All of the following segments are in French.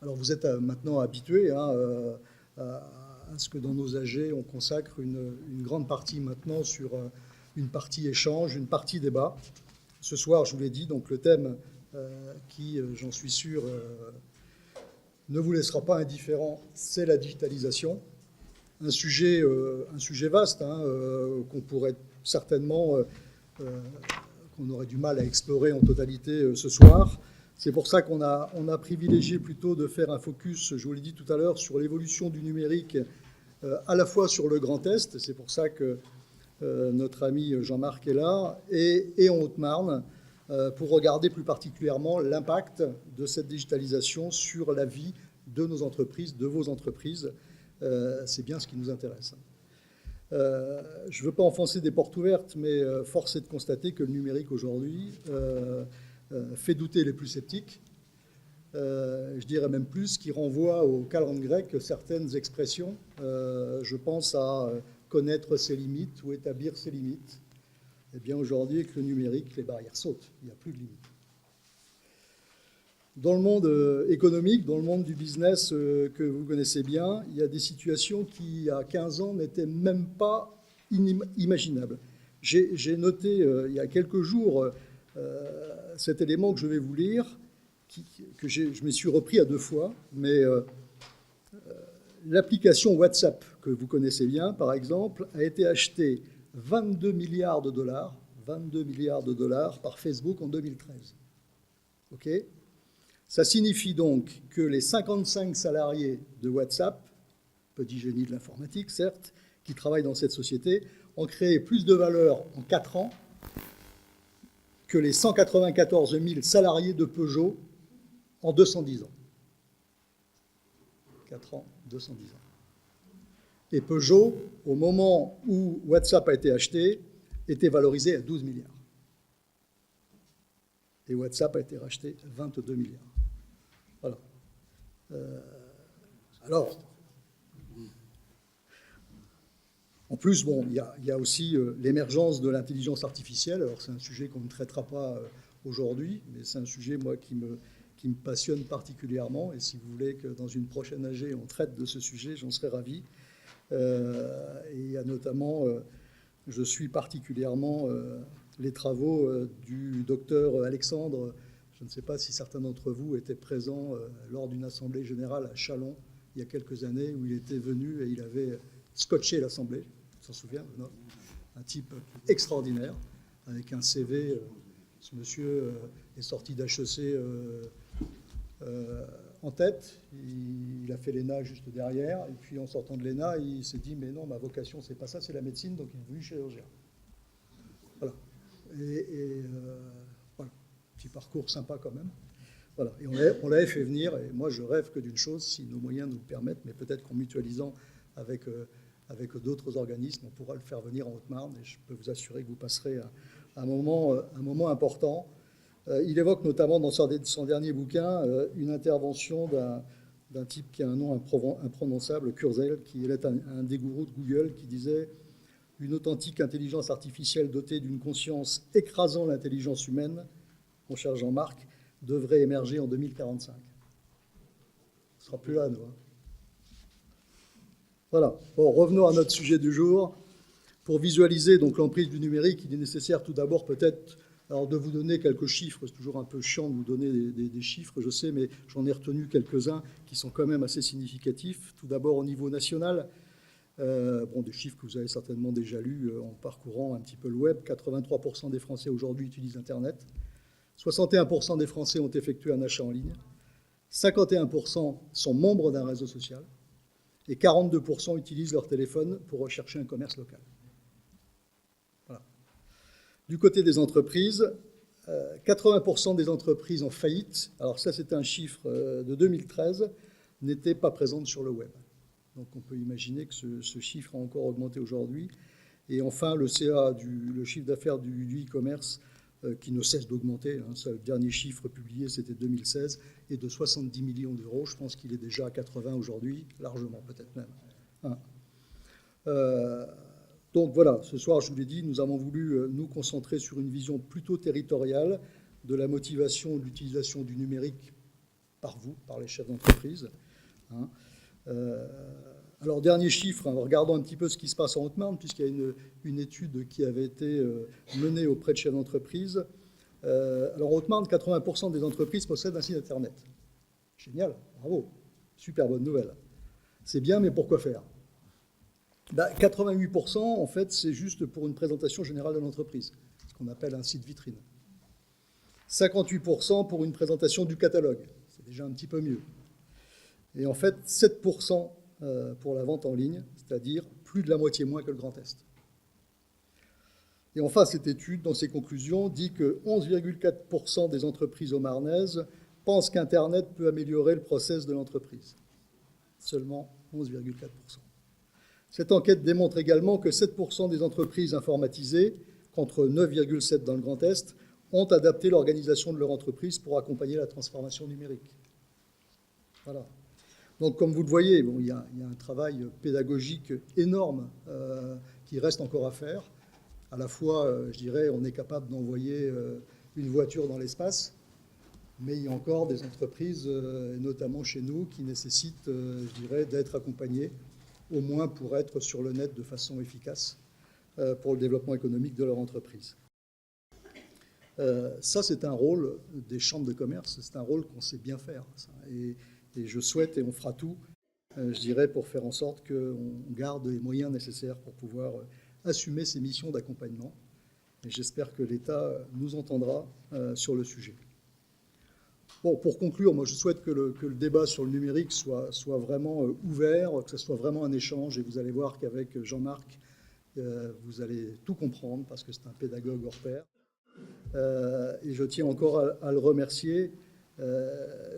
Alors vous êtes maintenant habitués à ce que dans nos AG, on consacre une grande partie maintenant sur une partie échange, une partie débat. Ce soir, je vous l'ai dit, donc le thème qui, j'en suis sûr, ne vous laissera pas indifférent, c'est la digitalisation. Un sujet vaste qu'on pourrait certainement, qu'on aurait du mal à explorer en totalité ce soir. C'est pour ça qu'on a privilégié plutôt de faire un focus, je vous l'ai dit tout à l'heure, sur l'évolution du numérique, à la fois sur le Grand Est, c'est pour ça que notre ami Jean-Marc est là, et en Haute-Marne, pour regarder plus particulièrement l'impact de cette digitalisation sur la vie de nos entreprises, de vos entreprises. C'est bien ce qui nous intéresse. Je ne veux pas enfoncer des portes ouvertes, mais force est de constater que le numérique aujourd'hui fait douter les plus sceptiques. Je dirais même plus, qui renvoie au calendrier grec certaines expressions. Je pense à connaître ses limites ou établir ses limites. Eh bien, aujourd'hui, avec le numérique, les barrières sautent. Il n'y a plus de limites. Dans le monde économique, dans le monde du business que vous connaissez bien, il y a des situations qui, il y a 15 ans, n'étaient même pas imaginables. J'ai noté il y a quelques jours cet élément que je vais vous lire, que je me suis repris à 2 fois, mais l'application WhatsApp, que vous connaissez bien, par exemple, a été achetée 22 milliards de dollars par Facebook en 2013. OK ? Ça signifie donc que les 55 salariés de WhatsApp, petit génie de l'informatique, certes, qui travaillent dans cette société, ont créé plus de valeur en 4 ans que les 194 000 salariés de Peugeot en 210 ans. 4 ans, 210 ans. Et Peugeot, au moment où WhatsApp a été acheté, était valorisé à 12 milliards. Et WhatsApp a été racheté 22 milliards. Voilà. Alors, en plus, bon, il y a aussi l'émergence de l'intelligence artificielle. Alors, c'est un sujet qu'on ne traitera pas aujourd'hui, mais c'est un sujet, moi, qui me passionne particulièrement. Et si vous voulez que dans une prochaine AG, on traite de ce sujet, j'en serais ravi. Et il y a notamment, je suis particulièrement les travaux du docteur Alexandre. Je ne sais pas si certains d'entre vous étaient présents lors d'une assemblée générale à Châlons il y a quelques années, où il était venu et il avait scotché l'assemblée. Tu t'en souviens, non ? Un type extraordinaire, avec un CV. Ce monsieur est sorti d'HEC en tête. Il a fait l'ENA juste derrière. Et puis en sortant de l'ENA, il s'est dit, mais non, ma vocation, c'est pas ça, c'est la médecine. Donc il est devenu chirurgien. Voilà. Voilà. Petit parcours sympa quand même. Voilà. Et on l'avait fait venir. Et moi, je rêve que d'une chose, si nos moyens nous le permettent, mais peut-être qu'en mutualisant avec d'autres organismes, on pourra le faire venir en Haute-Marne. Et je peux vous assurer que vous passerez un moment important. Il évoque notamment dans son dernier bouquin une intervention d'un type qui a un nom imprononçable, Kurzweil, qui est un des gourous de Google, qui disait « Une authentique intelligence artificielle dotée d'une conscience écrasant l'intelligence humaine, mon cher Jean-Marc, devrait émerger en 2045. » On ne sera plus là, nous. Voilà. Bon, revenons à notre sujet du jour. Pour visualiser donc l'emprise du numérique, il est nécessaire tout d'abord peut-être de vous donner quelques chiffres. C'est toujours un peu chiant de vous donner des chiffres, je sais, mais j'en ai retenu quelques-uns qui sont quand même assez significatifs. Tout d'abord au niveau national, des chiffres que vous avez certainement déjà lus en parcourant un petit peu le web. 83% des Français aujourd'hui utilisent Internet. 61% des Français ont effectué un achat en ligne. 51% sont membres d'un réseau social. Et 42% utilisent leur téléphone pour rechercher un commerce local. Voilà. Du côté des entreprises, 80% des entreprises en faillite, alors ça c'est un chiffre de 2013, n'étaient pas présentes sur le web. Donc on peut imaginer que ce chiffre a encore augmenté aujourd'hui. Et enfin, le CA, le chiffre d'affaires du e-commerce, qui ne cesse d'augmenter. Le dernier chiffre publié, c'était 2016, et de 70 millions d'euros. Je pense qu'il est déjà à 80 aujourd'hui, largement peut-être même. Donc voilà, ce soir, je vous l'ai dit, nous avons voulu nous concentrer sur une vision plutôt territoriale de la motivation de l'utilisation du numérique par vous, par les chefs d'entreprise. Hein. Alors, dernier chiffre, en regardant un petit peu ce qui se passe en Haute-Marne, puisqu'il y a une étude qui avait été menée auprès de chefs d'entreprise. Alors, en Haute-Marne, 80% des entreprises possèdent un site Internet. Génial, bravo, super bonne nouvelle. C'est bien, mais pourquoi faire ? 88%, en fait, c'est juste pour une présentation générale de l'entreprise, ce qu'on appelle un site vitrine. 58% pour une présentation du catalogue, c'est déjà un petit peu mieux. Et en fait, 7% pour la vente en ligne, c'est-à-dire plus de la moitié moins que le Grand Est. Et enfin, cette étude, dans ses conclusions, dit que 11,4% des entreprises haut-marnaises pensent qu'Internet peut améliorer le process de l'entreprise. Seulement 11,4%. Cette enquête démontre également que 7% des entreprises informatisées, contre 9,7% dans le Grand Est, ont adapté l'organisation de leur entreprise pour accompagner la transformation numérique. Voilà. Donc, comme vous le voyez, bon, il y a un travail pédagogique énorme qui reste encore à faire. À la fois, je dirais, on est capable d'envoyer une voiture dans l'espace, mais il y a encore des entreprises, notamment chez nous, qui nécessitent, je dirais, d'être accompagnées, au moins pour être sur le net de façon efficace pour le développement économique de leur entreprise. Ça, c'est un rôle des chambres de commerce, c'est un rôle qu'on sait bien faire. Ça. Et je souhaite, et on fera tout, je dirais, pour faire en sorte qu'on garde les moyens nécessaires pour pouvoir assumer ces missions d'accompagnement. Et j'espère que l'État nous entendra sur le sujet. Bon, pour conclure, moi je souhaite que le débat sur le numérique soit vraiment ouvert, que ce soit vraiment un échange, et vous allez voir qu'avec Jean-Marc, vous allez tout comprendre, parce que c'est un pédagogue hors pair. Et je tiens encore à le remercier.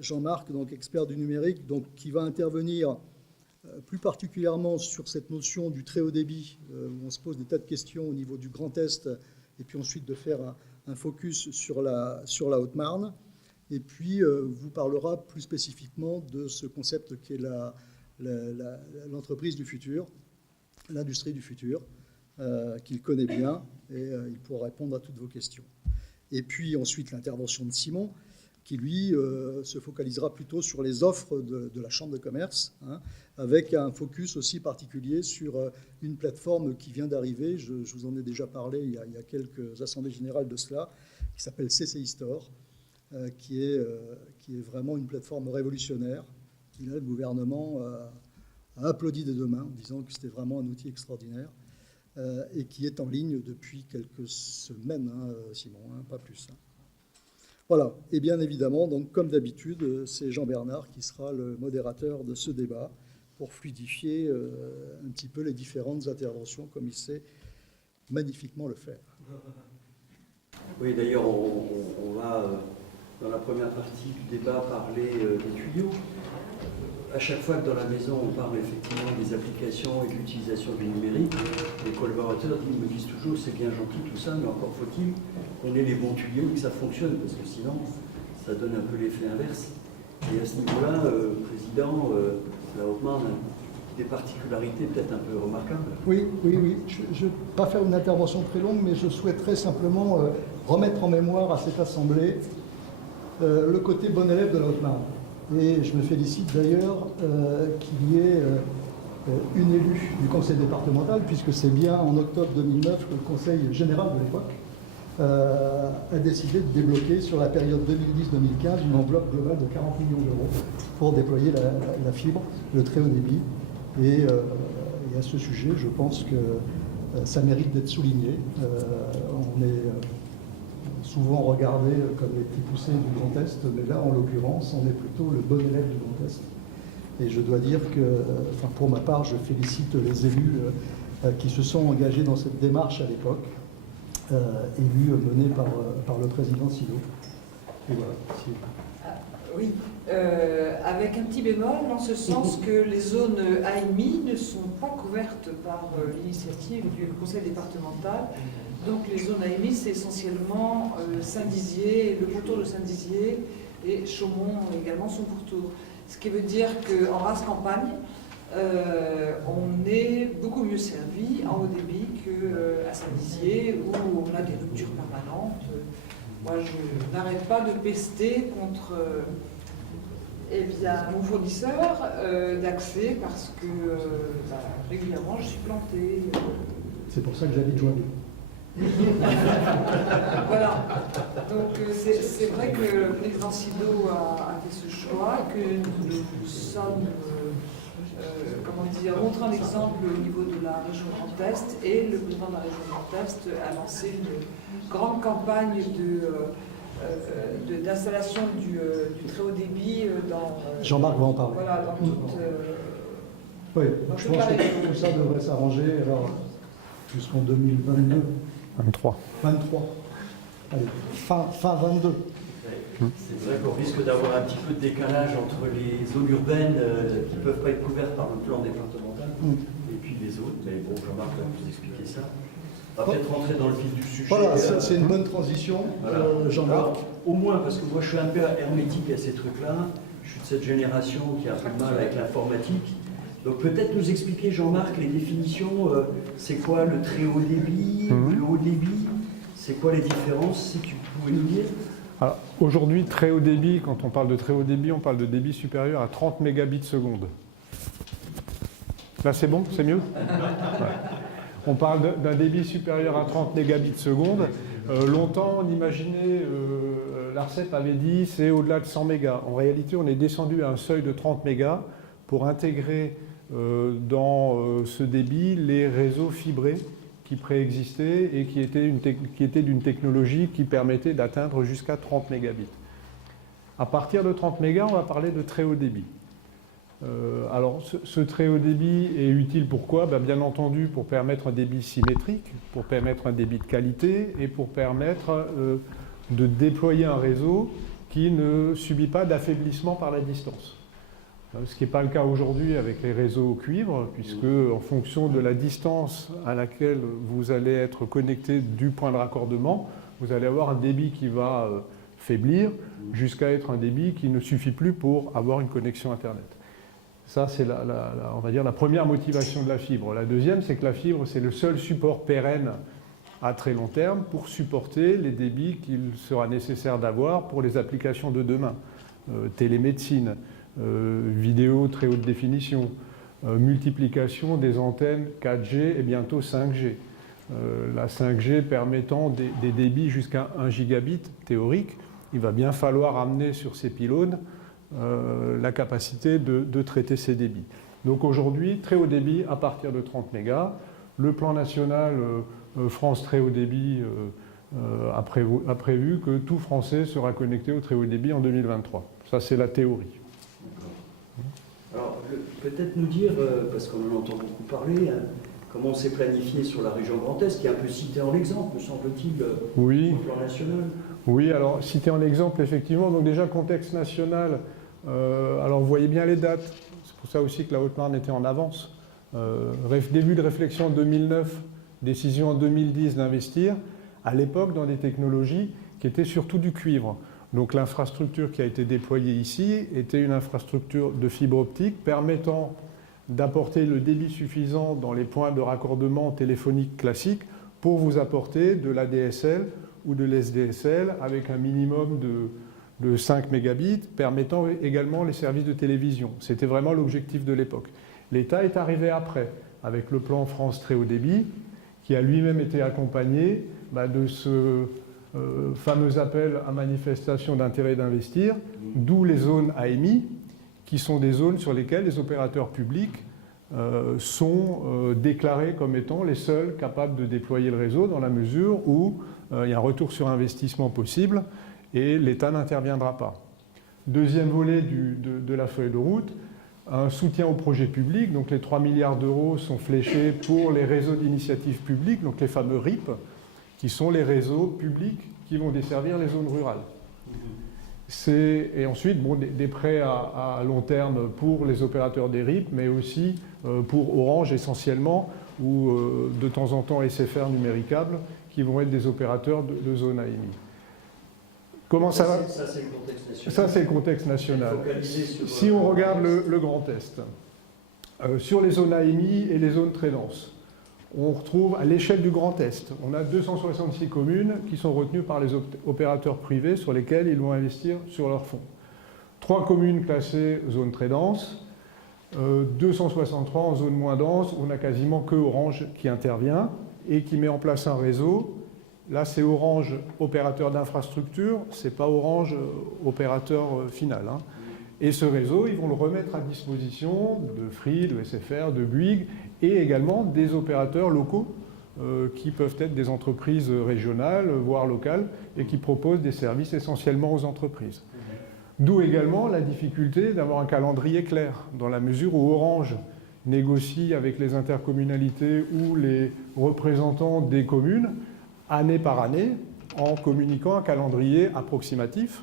Jean-Marc, donc expert du numérique, donc, qui va intervenir plus particulièrement sur cette notion du très haut débit, où on se pose des tas de questions au niveau du Grand Est, et puis ensuite de faire un focus sur la Haute-Marne. Et puis, vous parlera plus spécifiquement de ce concept qui est l'entreprise du futur, l'industrie du futur, qu'il connaît bien, et il pourra répondre à toutes vos questions. Et puis ensuite, l'intervention de Simon, qui, lui, se focalisera plutôt sur les offres de la Chambre de commerce, hein, avec un focus aussi particulier sur une plateforme qui vient d'arriver, je vous en ai déjà parlé il y a quelques assemblées générales de cela, qui s'appelle CCI Store, qui est vraiment une plateforme révolutionnaire. Et là, le gouvernement a applaudi des deux mains en disant que c'était vraiment un outil extraordinaire et qui est en ligne depuis quelques semaines, hein, Simon, hein, pas plus. Hein. Voilà, et bien évidemment, donc, comme d'habitude, c'est Jean-Bernard qui sera le modérateur de ce débat pour fluidifier un petit peu les différentes interventions comme il sait magnifiquement le faire. Oui, d'ailleurs, on va, dans la première partie du débat, parler des tuyaux. À chaque fois que dans la maison, on parle effectivement des applications et de l'utilisation du numérique, les collaborateurs me disent toujours, c'est bien gentil tout ça, mais encore faut-il qu'on ait les bons tuyaux et que ça fonctionne, parce que sinon, ça donne un peu l'effet inverse. Et à ce niveau-là, Président, la Haute-Marne a des particularités peut-être un peu remarquables. Oui. Je ne vais pas faire une intervention très longue, mais je souhaiterais simplement remettre en mémoire à cette Assemblée le côté bon élève de la Haute-Marne. Et je me félicite d'ailleurs qu'il y ait une élue du conseil départemental, puisque c'est bien en octobre 2009 que le conseil général de l'époque a décidé de débloquer sur la période 2010-2015 une enveloppe globale de 40 millions d'euros pour déployer la fibre, le très haut débit. Et à ce sujet, je pense que ça mérite d'être souligné. On est souvent regardé comme les petits poussés du Grand Est, mais là, en l'occurrence, on est plutôt le bon élève du Grand Est. Et je dois dire que, enfin, pour ma part, je félicite les élus qui se sont engagés dans cette démarche à l'époque, élus menés par le président Silo. Et voilà. Oui, avec un petit bémol, dans ce sens que les zones AMI ne sont pas couvertes par l'initiative du conseil départemental. Donc les zones AMI, c'est essentiellement Saint-Dizier, le pourtour de Saint-Dizier et Chaumont également son pourtour. Ce qui veut dire qu'en race campagne, on est beaucoup mieux servi en haut débit qu'à Saint-Dizier, où on a des ruptures permanentes. Moi, je n'arrête pas de pester contre mon fournisseur d'accès, parce que régulièrement, je suis plantée. C'est pour ça que j'habite Joinville. Voilà. Donc c'est vrai que le président Sido a fait ce choix, que nous sommes montrant l'exemple au niveau de la région Grand Est, et le président de la région Grand Est a lancé une grande campagne d'installation du très haut débit dans Jean-Marc va en parler. Voilà, dans toute, Oui, dans je toute pense la que région. tout ça devrait s'arranger jusqu'en 2022. 23. 23. Allez, fin 22. C'est vrai qu'on risque d'avoir un petit peu de décalage entre les zones urbaines qui ne peuvent pas être couvertes par le plan départemental et puis les autres. Mais bon, Jean-Marc va vous expliquer ça. On va peut-être rentrer dans le vif du sujet. Voilà, c'est une bonne transition, Voilà. Jean-Marc. Alors, au moins, parce que moi je suis un peu hermétique à ces trucs-là, je suis de cette génération qui a un peu de mal avec l'informatique. Donc peut-être nous expliquer, Jean-Marc, les définitions, c'est quoi le très haut débit, le haut débit, c'est quoi les différences, si tu pouvais nous dire? Alors, aujourd'hui, très haut débit, quand on parle de très haut débit, on parle de débit supérieur à 30 mégabits seconde. Là, c'est bon? C'est mieux? Ouais. On parle d'un débit supérieur à 30 mégabits seconde. Longtemps, on imaginait, l'ARCEP avait dit, c'est au-delà de 100 mégas. En réalité, on est descendu à un seuil de 30 mégas pour intégrer dans ce débit les réseaux fibrés qui préexistaient et qui étaient d'une technologie qui permettait d'atteindre jusqu'à 30 mégabits. À partir de 30 mégas, on va parler de très haut débit. Alors, ce très haut débit est utile pourquoi? Bien entendu, pour permettre un débit symétrique, pour permettre un débit de qualité et pour permettre de déployer un réseau qui ne subit pas d'affaiblissement par la distance. Ce qui n'est pas le cas aujourd'hui avec les réseaux au cuivre, puisque en fonction de la distance à laquelle vous allez être connecté du point de raccordement, vous allez avoir un débit qui va faiblir jusqu'à être un débit qui ne suffit plus pour avoir une connexion Internet. Ça, c'est on va dire la première motivation de la fibre. La deuxième, c'est que la fibre, c'est le seul support pérenne à très long terme pour supporter les débits qu'il sera nécessaire d'avoir pour les applications de demain. Télémédecine, vidéo très haute définition, multiplication des antennes 4G et bientôt 5G. La 5G permettant des débits jusqu'à 1 gigabit théorique, il va bien falloir amener sur ces pylônes la capacité de traiter ces débits. Donc aujourd'hui, très haut débit à partir de 30 mégas. Le plan national France très haut débit a prévu que tout Français sera connecté au très haut débit en 2023. Ça, c'est la théorie. Alors, peut-être nous dire, parce qu'on en entend beaucoup parler, comment on s'est planifié sur la région Grand Est, qui est un peu cité en exemple, me semble-t-il, oui. sur le plan national. Oui, alors cité en exemple, effectivement. Donc déjà, contexte national, alors vous voyez bien les dates. C'est pour ça aussi que la Haute-Marne était en avance. Début de réflexion en 2009, décision en 2010 d'investir, à l'époque dans des technologies qui étaient surtout du cuivre. Donc l'infrastructure qui a été déployée ici était une infrastructure de fibre optique permettant d'apporter le débit suffisant dans les points de raccordement téléphonique classique pour vous apporter de l'ADSL ou de l'SDSL avec un minimum de 5 mégabits permettant également les services de télévision. C'était vraiment l'objectif de l'époque. L'État est arrivé après avec le plan France très haut débit qui a lui-même été accompagné de ce fameux appel à manifestation d'intérêt d'investir, d'où les zones AMI, qui sont des zones sur lesquelles les opérateurs publics sont déclarés comme étant les seuls capables de déployer le réseau dans la mesure où il y a un retour sur investissement possible et l'État n'interviendra pas. Deuxième volet de la feuille de route, un soutien aux projets publics. Donc les 3 milliards d'euros sont fléchés pour les réseaux d'initiative publique, donc les fameux RIP, qui sont les réseaux publics qui vont desservir les zones rurales. Et ensuite, des prêts à long terme pour les opérateurs des RIP, mais aussi pour Orange essentiellement, ou de temps en temps SFR Numéricable, qui vont être des opérateurs de zone AMI. Comment ça va? Ça, c'est le contexte national. Ça, c'est le contexte national. Si on regarde le Grand Est, Sur les zones AMI et les zones très denses, on retrouve à l'échelle du Grand Est, on a 266 communes qui sont retenues par les opérateurs privés sur lesquels ils vont investir sur leurs fonds. 3 communes classées zone très dense, 263 en zone moins dense, on n'a quasiment que Orange qui intervient et qui met en place un réseau. Là, c'est Orange opérateur d'infrastructure, c'est pas Orange opérateur final. Hein. Et ce réseau, ils vont le remettre à disposition de Free, de SFR, de Bouygues et également des opérateurs locaux qui peuvent être des entreprises régionales, voire locales, et qui proposent des services essentiellement aux entreprises. D'où également la difficulté d'avoir un calendrier clair, dans la mesure où Orange négocie avec les intercommunalités ou les représentants des communes, année par année, en communiquant un calendrier approximatif.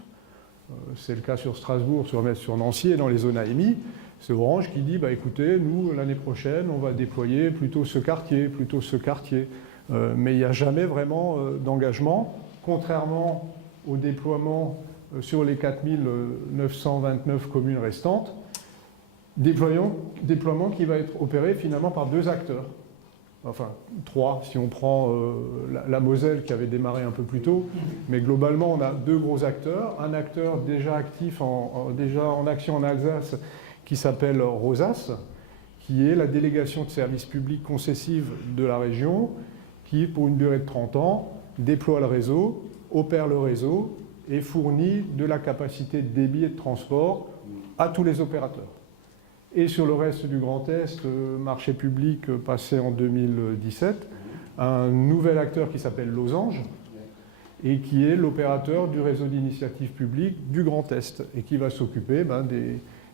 C'est le cas sur Strasbourg, sur Nancy et dans les zones AMI. C'est Orange qui dit, bah, écoutez, nous, l'année prochaine, on va déployer plutôt ce quartier, mais il n'y a jamais vraiment d'engagement, contrairement au déploiement sur les 4929 communes restantes, déploiement qui va être opéré finalement par 2 acteurs. Enfin, 3, si on prend la Moselle qui avait démarré un peu plus tôt, mais globalement, on a 2 gros acteurs. Un acteur déjà actif, déjà en action en Alsace, qui s'appelle Rosas, qui est la délégation de services publics concessive de la région, qui, pour une durée de 30 ans, déploie le réseau, opère le réseau et fournit de la capacité de débit et de transport à tous les opérateurs. Et sur le reste du Grand Est, marché public passé en 2017, un nouvel acteur qui s'appelle Losange et qui est l'opérateur du réseau d'initiative publique du Grand Est et qui va s'occuper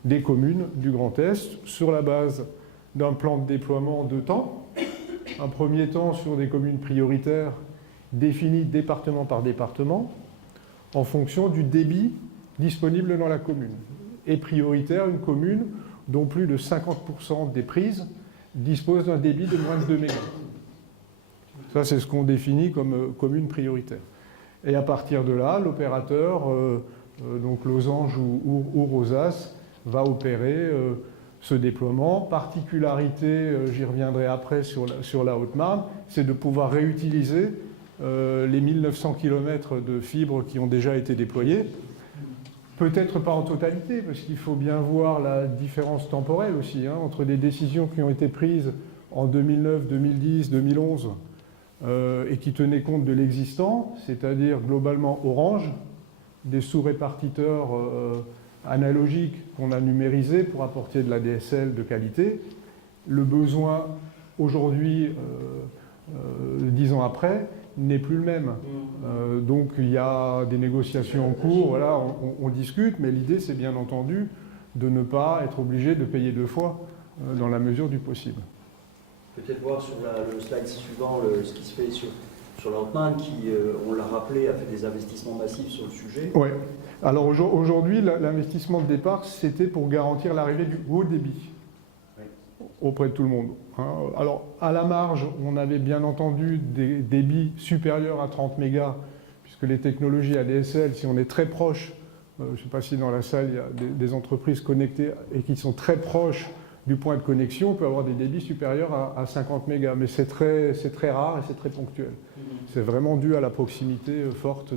des communes du Grand Est sur la base d'un plan de déploiement en 2 temps. Un premier temps sur des communes prioritaires définies département par département en fonction du débit disponible dans la commune. Et prioritaire, une commune dont plus de 50% des prises disposent d'un débit de moins de 2 mégas. Ça, c'est ce qu'on définit comme commune prioritaire. Et à partir de là, l'opérateur, donc Losange ou Rosas, va opérer ce déploiement. Particularité, j'y reviendrai après sur la Haute-Marne, c'est de pouvoir réutiliser les 1900 km de fibres qui ont déjà été déployés. Peut-être pas en totalité, parce qu'il faut bien voir la différence temporelle aussi, hein, entre des décisions qui ont été prises en 2009, 2010, 2011, et qui tenaient compte de l'existant, c'est-à-dire globalement Orange, des sous-répartiteurs analogiques qu'on a numérisés pour apporter de la DSL de qualité. Le besoin aujourd'hui, 10 ans après, n'est plus le même. Donc il y a des négociations en cours, voilà, on discute, mais l'idée c'est bien entendu de ne pas être obligé de payer 2 fois dans la mesure du possible. Peut-être voir sur le slide suivant ce qui se fait sur la Haute-Marne qui, on l'a rappelé, a fait des investissements massifs sur le sujet. Oui. Alors aujourd'hui, l'investissement de départ, c'était pour garantir l'arrivée du haut débit auprès de tout le monde. Alors, à la marge, on avait bien entendu des débits supérieurs à 30 mégas, puisque les technologies ADSL, si on est très proche, je ne sais pas si dans la salle, il y a des entreprises connectées et qui sont très proches du point de connexion, on peut avoir des débits supérieurs à 50 mégas, mais c'est très rare et c'est très ponctuel. C'est vraiment dû à la proximité forte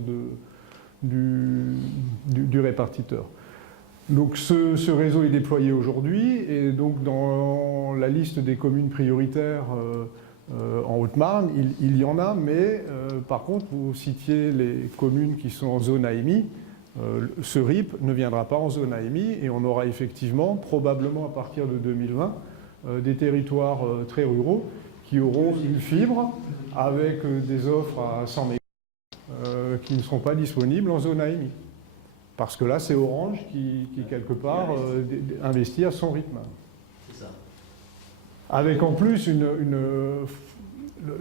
du répartiteur. Donc ce réseau est déployé aujourd'hui et donc dans la liste des communes prioritaires en Haute-Marne, il y en a, mais par contre, vous citiez les communes qui sont en zone AMI, ce RIP ne viendra pas en zone AMI et on aura effectivement, probablement à partir de 2020, des territoires très ruraux qui auront une fibre avec des offres à 100 mégas qui ne seront pas disponibles en zone AMI. Parce que là, c'est Orange qui quelque part, investit à son rythme. C'est ça. Avec en plus,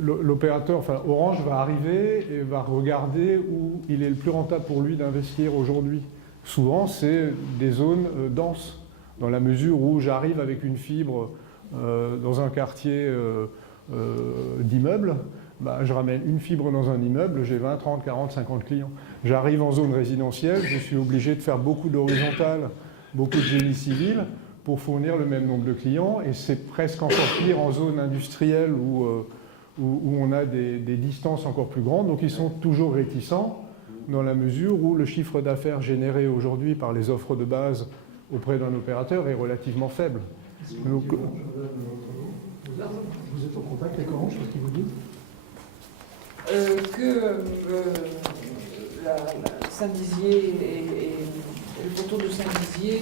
l'opérateur, enfin Orange va arriver et va regarder où il est le plus rentable pour lui d'investir aujourd'hui. Souvent, c'est des zones denses, dans la mesure où j'arrive avec une fibre dans un quartier d'immeubles. Bah, je ramène une fibre dans un immeuble, j'ai 20, 30, 40, 50 clients. J'arrive en zone résidentielle, je suis obligé de faire beaucoup d'horizontales, beaucoup de génie civil pour fournir le même nombre de clients, et c'est presque encore pire en zone industrielle où on a des distances encore plus grandes, donc ils sont toujours réticents dans la mesure où le chiffre d'affaires généré aujourd'hui par les offres de base auprès d'un opérateur est relativement faible. Donc, vous êtes en contact avec Orange, qu'est-ce qu'ils vous disent? Que Saint-Dizier et le canton de Saint-Dizier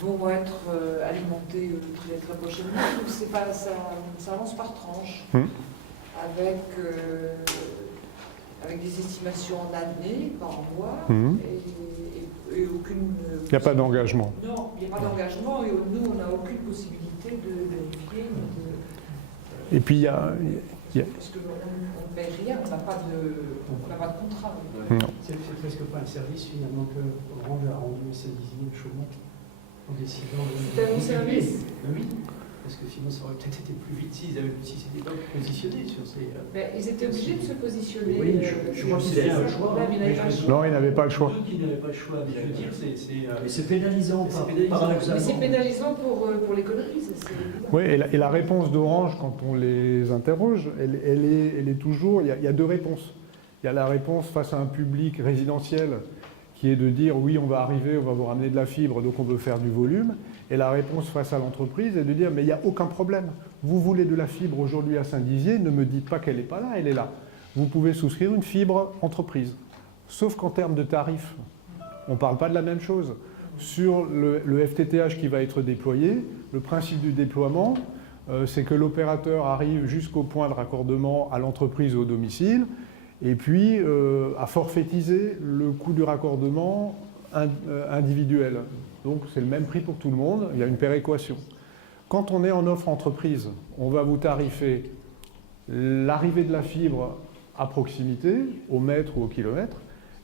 vont être alimentés très, très prochainement. Donc c'est pas, ça avance par tranche, avec des estimations en année, par mois, et aucune... il n'y a pas d'engagement. Non, il n'y a pas d'engagement, et nous, on n'a aucune possibilité de vérifier. Et puis il y a... Parce qu'on ne paie rien, on n'a pas de contrat. Non. C'est presque pas un service finalement que Orange a rendu Saint-Dizier chaudement en décidant de... C'est un bon service. Oui, parce que sinon ça aurait peut-être été plus vite si c'était pas positionné sur ces... Mais ils étaient obligés de se positionner. Oui, je crois qu'ils avaient le choix. Non, ils n'avaient pas le choix. Qui n'avaient pas le choix, mais je veux dire, Mais c'est pénalisant, Mais paradoxalement. c'est pénalisant pour l'économie. Oui, et la réponse d'Orange, quand on les interroge, elle est toujours... Il y a deux réponses. Il y a la réponse face à un public résidentiel qui est de dire oui, on va arriver, on va vous ramener de la fibre, donc on veut faire du volume. Et la réponse face à l'entreprise est de dire mais il n'y a aucun problème. Vous voulez de la fibre aujourd'hui à Saint-Dizier, ne me dites pas qu'elle n'est pas là, elle est là. Vous pouvez souscrire une fibre entreprise. Sauf qu'en termes de tarifs, on ne parle pas de la même chose. Sur le FTTH qui va être déployé, le principe du déploiement, c'est que l'opérateur arrive jusqu'au point de raccordement à l'entreprise ou au domicile, et puis à forfaitiser le coût du raccordement individuel. Donc c'est le même prix pour tout le monde, il y a une péréquation. Quand on est en offre entreprise, on va vous tarifer l'arrivée de la fibre à proximité, au mètre ou au kilomètre,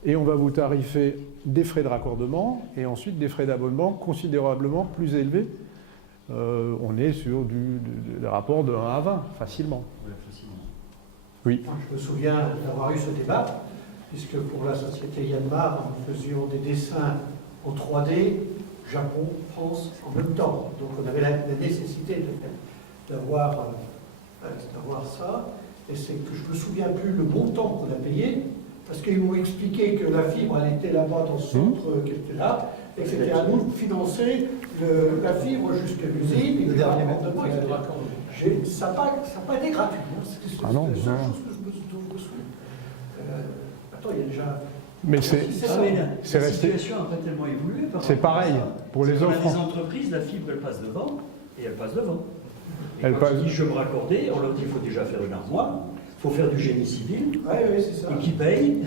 et on va vous tarifer des frais de raccordement et ensuite des frais d'abonnement considérablement plus élevés. On est sur des rapports de 1 à 20, facilement. Ouais, facilement. Oui. Je me souviens d'avoir eu ce débat, puisque pour la société Yanmar, nous faisions des dessins en 3D, Japon, France, en même temps. Donc on avait la nécessité d'avoir ça. Et c'est que je me souviens plus le montant qu'on a payé, parce qu'ils m'ont expliqué que la fibre, elle était là-bas dans ce centre qui était là, et que c'était à nous de financer la fibre jusqu'à l'usine. Le dernier mètre. Ça n'a pas été gratuit. Ah non, c'est la non. seule chose que je me souviens. Attends, il y a déjà... Mais La situation n'a pas tellement évolué. C'est pareil pour les offres. Dans les entreprises, la fibre, elle passe devant et elle passe devant. Et Elle quand passe... ils disent je veux me raccorder, on leur dit il faut déjà faire une armoire, il faut faire du génie civil, Oui, c'est ça. et qui paye.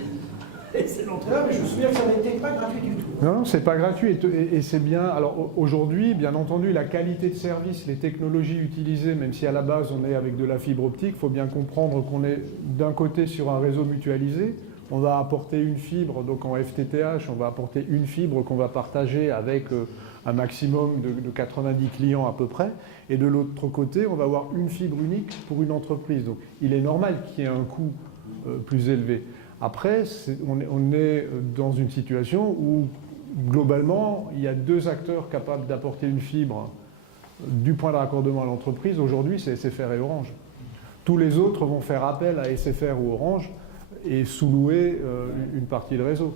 Et c'est Là, l'entreprise. mais je me souviens que ça n'était pas gratuit du tout. Non, c'est pas gratuit et c'est bien. Alors aujourd'hui, bien entendu, la qualité de service, les technologies utilisées, même si à la base on est avec de la fibre optique, il faut bien comprendre qu'on est d'un côté sur un réseau mutualisé. On va apporter une fibre, donc en FTTH, on va apporter une fibre qu'on va partager avec un maximum de 90 clients à peu près. Et de l'autre côté, on va avoir une fibre unique pour une entreprise. Donc il est normal qu'il y ait un coût plus élevé. Après, on est dans une situation où, globalement, il y a deux acteurs capables d'apporter une fibre du point de raccordement à l'entreprise. Aujourd'hui, c'est SFR et Orange. Tous les autres vont faire appel à SFR ou Orange et sous-louer une partie de réseau.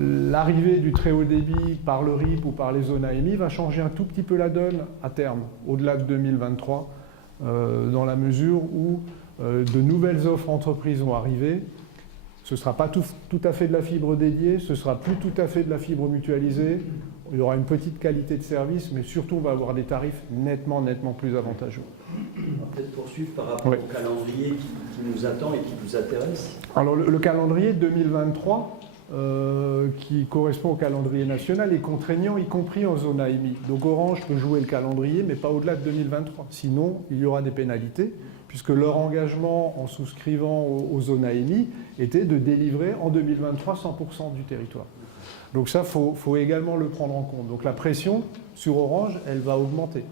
L'arrivée du très haut débit par le RIP ou par les zones AMI va changer un tout petit peu la donne à terme, au-delà de 2023, dans la mesure où de nouvelles offres entreprises vont arriver. Ce ne sera pas tout à fait de la fibre dédiée, ce ne sera plus tout à fait de la fibre mutualisée. Il y aura une petite qualité de service, mais surtout on va avoir des tarifs nettement plus avantageux. On va peut-être poursuivre par rapport au calendrier qui nous attend et qui nous intéresse. Alors le calendrier 2023, qui correspond au calendrier national, est contraignant, y compris en zone AMI. Donc Orange peut jouer le calendrier, mais pas au-delà de 2023. Sinon, il y aura des pénalités, puisque leur engagement en souscrivant aux zones AMI était de délivrer en 2023 100% du territoire. Donc ça, faut également le prendre en compte. Donc la pression sur Orange, elle va augmenter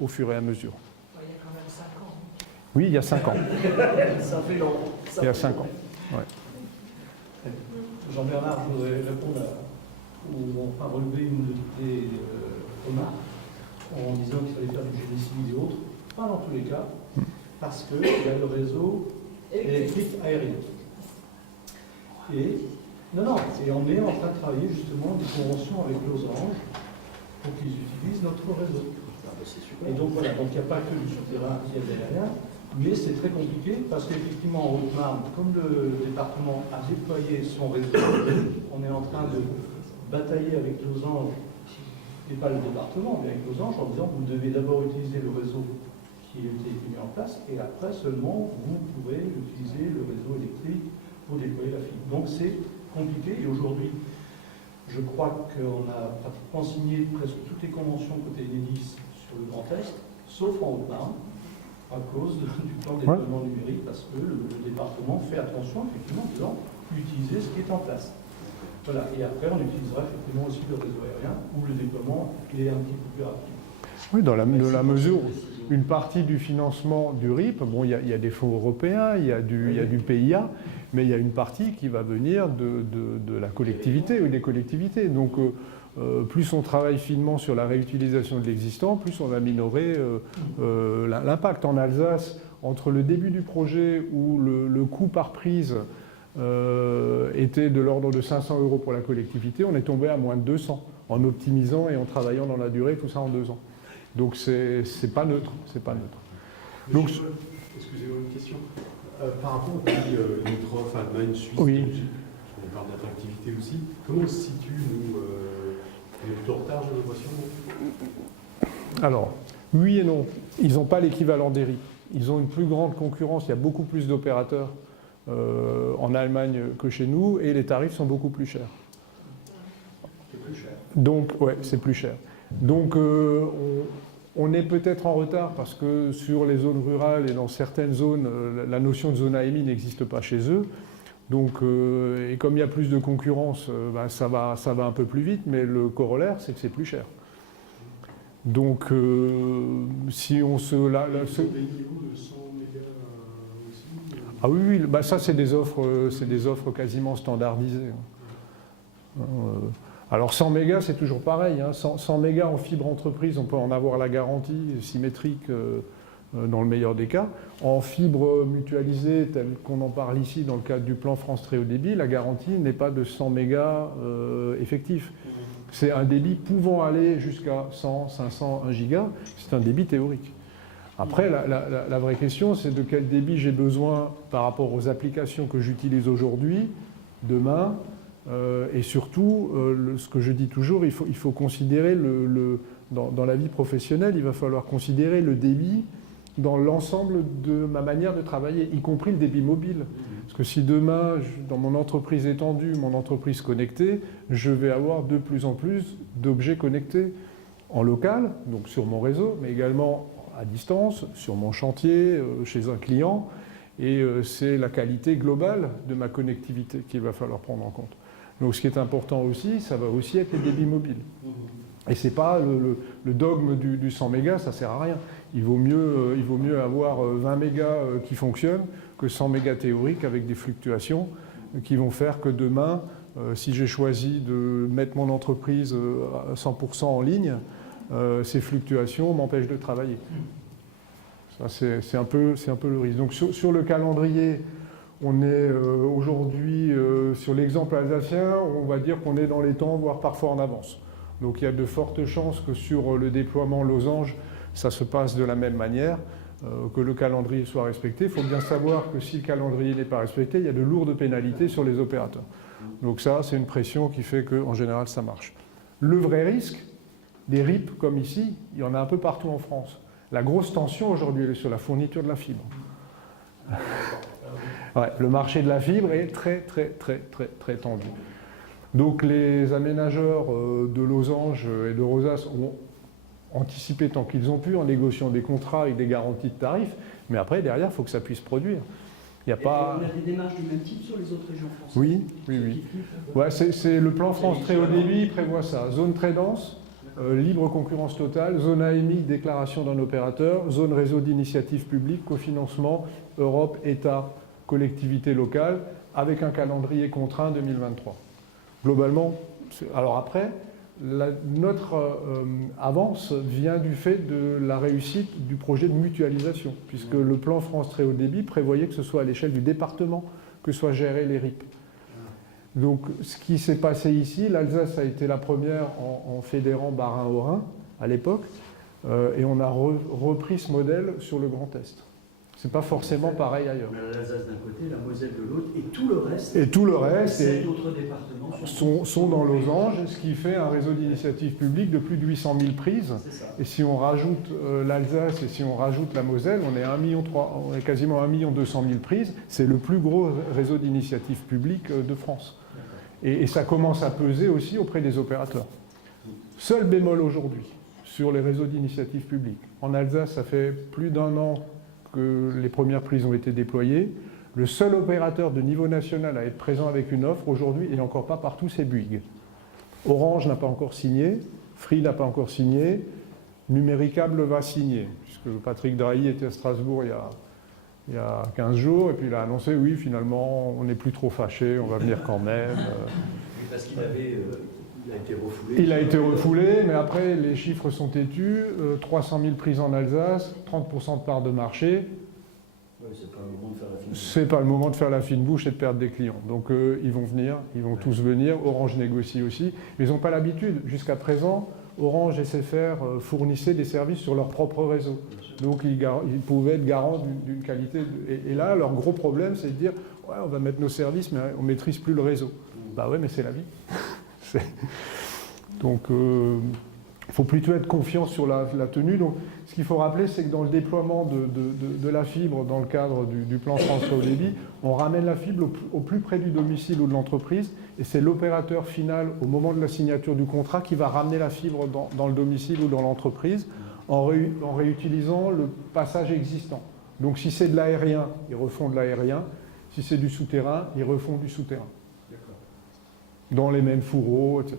au fur et à mesure. Il y a quand même 5 ans. Oui, il y a 5 ans. Ça fait longtemps. Il y a 5 ans. Ouais. Jean-Bernard, je voudrais répondre où on a relevé une des remarques en disant qu'il fallait faire du génie civil et autres. Pas dans tous les cas, parce qu'il y a le réseau électrique aérien. Et on est en train de travailler justement des conventions avec Losange pour qu'ils utilisent notre réseau. Et donc voilà, donc il n'y a pas que du souterrain, il y a de l'aérien, mais c'est très compliqué parce qu'effectivement en Haute-Marne, comme le département a déployé son réseau, on est en train de batailler avec Losange, et pas le département, mais avec Losange, en disant vous devez d'abord utiliser le réseau qui a été mis en place, et après seulement vous pourrez utiliser le réseau électrique pour déployer la fibre. Donc c'est compliqué, et aujourd'hui, je crois qu'on a pratiquement signé presque toutes les conventions côté Enedis sur le Grand Est, sauf en Haute-Marne, à cause du plan de déploiement numérique, parce que le département fait attention, effectivement, en disant utiliser ce qui est en place. Voilà, et après on utilisera effectivement aussi le réseau aérien, où le déploiement est un petit peu plus rapide. Oui, dans la mesure où une partie du financement du RIP, bon, il y a des fonds européens, il y a du PIA, mais il y a une partie qui va venir de la collectivité ou des collectivités. Donc, plus on travaille finement sur la réutilisation de l'existant, plus on va minorer l'impact. En Alsace, entre le début du projet où le coût par prise était de l'ordre de 500 € pour la collectivité, on est tombé à moins de 200 en optimisant et en travaillant dans la durée, tout ça en 2 ans. Donc c'est pas neutre, c'est pas neutre. Donc, excusez-moi une question. Par rapport au pays limitrophes, Allemagne, Suisse, oui. On parle d'attractivité aussi. Comment on se situe, nous on est plutôt en retard, j'ai l'impression. Alors, oui et non. Ils n'ont pas l'équivalent des RIP. Ils ont une plus grande concurrence, il y a beaucoup plus d'opérateurs en Allemagne que chez nous, et les tarifs sont beaucoup plus chers. C'est plus cher. Donc, ouais, c'est plus cher. Donc, on est peut-être en retard parce que sur les zones rurales et dans certaines zones, la notion de zone AMI n'existe pas chez eux. Donc, et comme il y a plus de concurrence, ça va un peu plus vite, mais le corollaire, c'est que c'est plus cher. Donc, si on se... Des niveaux de 100 mégas aussi Ah oui, ça c'est des offres quasiment standardisées. Alors 100 mégas, c'est toujours pareil. 100 mégas en fibre entreprise, on peut en avoir la garantie symétrique dans le meilleur des cas. En fibre mutualisée, telle qu'on en parle ici dans le cadre du plan France Très Haut Débit, la garantie n'est pas de 100 mégas effectifs. C'est un débit pouvant aller jusqu'à 100, 500, 1 giga. C'est un débit théorique. Après, la vraie question, c'est de quel débit j'ai besoin par rapport aux applications que j'utilise aujourd'hui, demain, et surtout, ce que je dis toujours, il faut considérer, dans la vie professionnelle, il va falloir considérer le débit dans l'ensemble de ma manière de travailler, y compris le débit mobile. Parce que si demain, dans mon entreprise étendue, mon entreprise connectée, je vais avoir de plus en plus d'objets connectés en local, donc sur mon réseau, mais également à distance, sur mon chantier, chez un client, et c'est la qualité globale de ma connectivité qu'il va falloir prendre en compte. Donc ce qui est important aussi, ça va aussi être les débits mobiles. Et ce n'est pas le dogme du 100 mégas, ça ne sert à rien. Il vaut mieux avoir 20 mégas qui fonctionnent que 100 mégas théoriques avec des fluctuations qui vont faire que demain, si j'ai choisi de mettre mon entreprise à 100% en ligne, ces fluctuations m'empêchent de travailler. Ça, c'est un peu le risque. Donc sur le calendrier, on est aujourd'hui, sur l'exemple alsacien, on va dire qu'on est dans les temps, voire parfois en avance. Donc il y a de fortes chances que sur le déploiement Losange, ça se passe de la même manière, que le calendrier soit respecté. Il faut bien savoir que si le calendrier n'est pas respecté, il y a de lourdes pénalités sur les opérateurs. Donc ça, c'est une pression qui fait qu'en général, ça marche. Le vrai risque, des RIP comme ici, il y en a un peu partout en France. La grosse tension aujourd'hui, elle est sur la fourniture de la fibre. Ouais, le marché de la fibre est très tendu. Donc les aménageurs de Losange et de Rosas ont anticipé tant qu'ils ont pu en négociant des contrats avec des garanties de tarifs, mais après, derrière, il faut que ça puisse produire. Il y a pas... On a des démarches du même type sur les autres régions françaises. Oui. Ouais, c'est le plan France Très Haut Débit, il prévoit ça. Zone très dense, libre concurrence totale, zone AMI, déclaration d'un opérateur, zone réseau d'initiative publique, cofinancement, Europe, État, collectivité locale, avec un calendrier contraint 2023. Globalement, Alors après, notre avance vient du fait de la réussite du projet de mutualisation, puisque le plan France Très Haut Débit prévoyait que ce soit à l'échelle du département que soient gérés les RIP. Donc ce qui s'est passé ici, l'Alsace a été la première en fédérant Bas-Rhin-Haut-Rhin à l'époque, et on a repris ce modèle sur le Grand Est. C'est pas forcément pareil ailleurs. On a l'Alsace d'un côté, la Moselle de l'autre, et tout le reste. Et tout le reste d'autres départements sont dans Losange, ce qui fait un réseau d'initiative publique de plus de 800 000 prises. C'est ça. Et si on rajoute l'Alsace et si on rajoute la Moselle, on est quasiment 1 200 000 prises. C'est le plus gros réseau d'initiative publique de France. Et ça commence à peser aussi auprès des opérateurs. Seul bémol aujourd'hui sur les réseaux d'initiative publique. En Alsace, ça fait plus d'1 an que les premières prises ont été déployées. Le seul opérateur de niveau national à être présent avec une offre aujourd'hui, et encore pas partout, c'est Bouygues. Orange n'a pas encore signé, Free n'a pas encore signé, Numéricable va signer, puisque Patrick Drahi était à Strasbourg il y a 15 jours, et puis il a annoncé, oui, finalement, on n'est plus trop fâché, on va venir quand même. Parce qu'il il a été refoulé. Il a été refoulé, mais après, les chiffres sont têtus. 300 000 prises en Alsace, 30% de part de marché. Ouais, c'est pas le moment de faire la fine bouche. C'est pas le moment de faire la fine bouche et de perdre des clients. Donc ils vont venir, ils vont tous venir. Orange négocie aussi. Mais ils n'ont pas l'habitude. Jusqu'à présent, Orange et SFR fournissaient des services sur leur propre réseau. Donc ils pouvaient être garants d'une qualité. Et là, leur gros problème, c'est de dire ouais, on va mettre nos services, mais on ne maîtrise plus le réseau. Bah ouais, mais c'est la vie. Donc, il faut plutôt être confiant sur la tenue. Donc, ce qu'il faut rappeler, c'est que dans le déploiement de la fibre, dans le cadre du plan France Très Haut Débit, on ramène la fibre au plus près du domicile ou de l'entreprise, et c'est l'opérateur final, au moment de la signature du contrat, qui va ramener la fibre dans le domicile ou dans l'entreprise, en réutilisant le passage existant. Donc, si c'est de l'aérien, ils refont de l'aérien. Si c'est du souterrain, ils refont du souterrain. Dans les mêmes fourreaux, etc.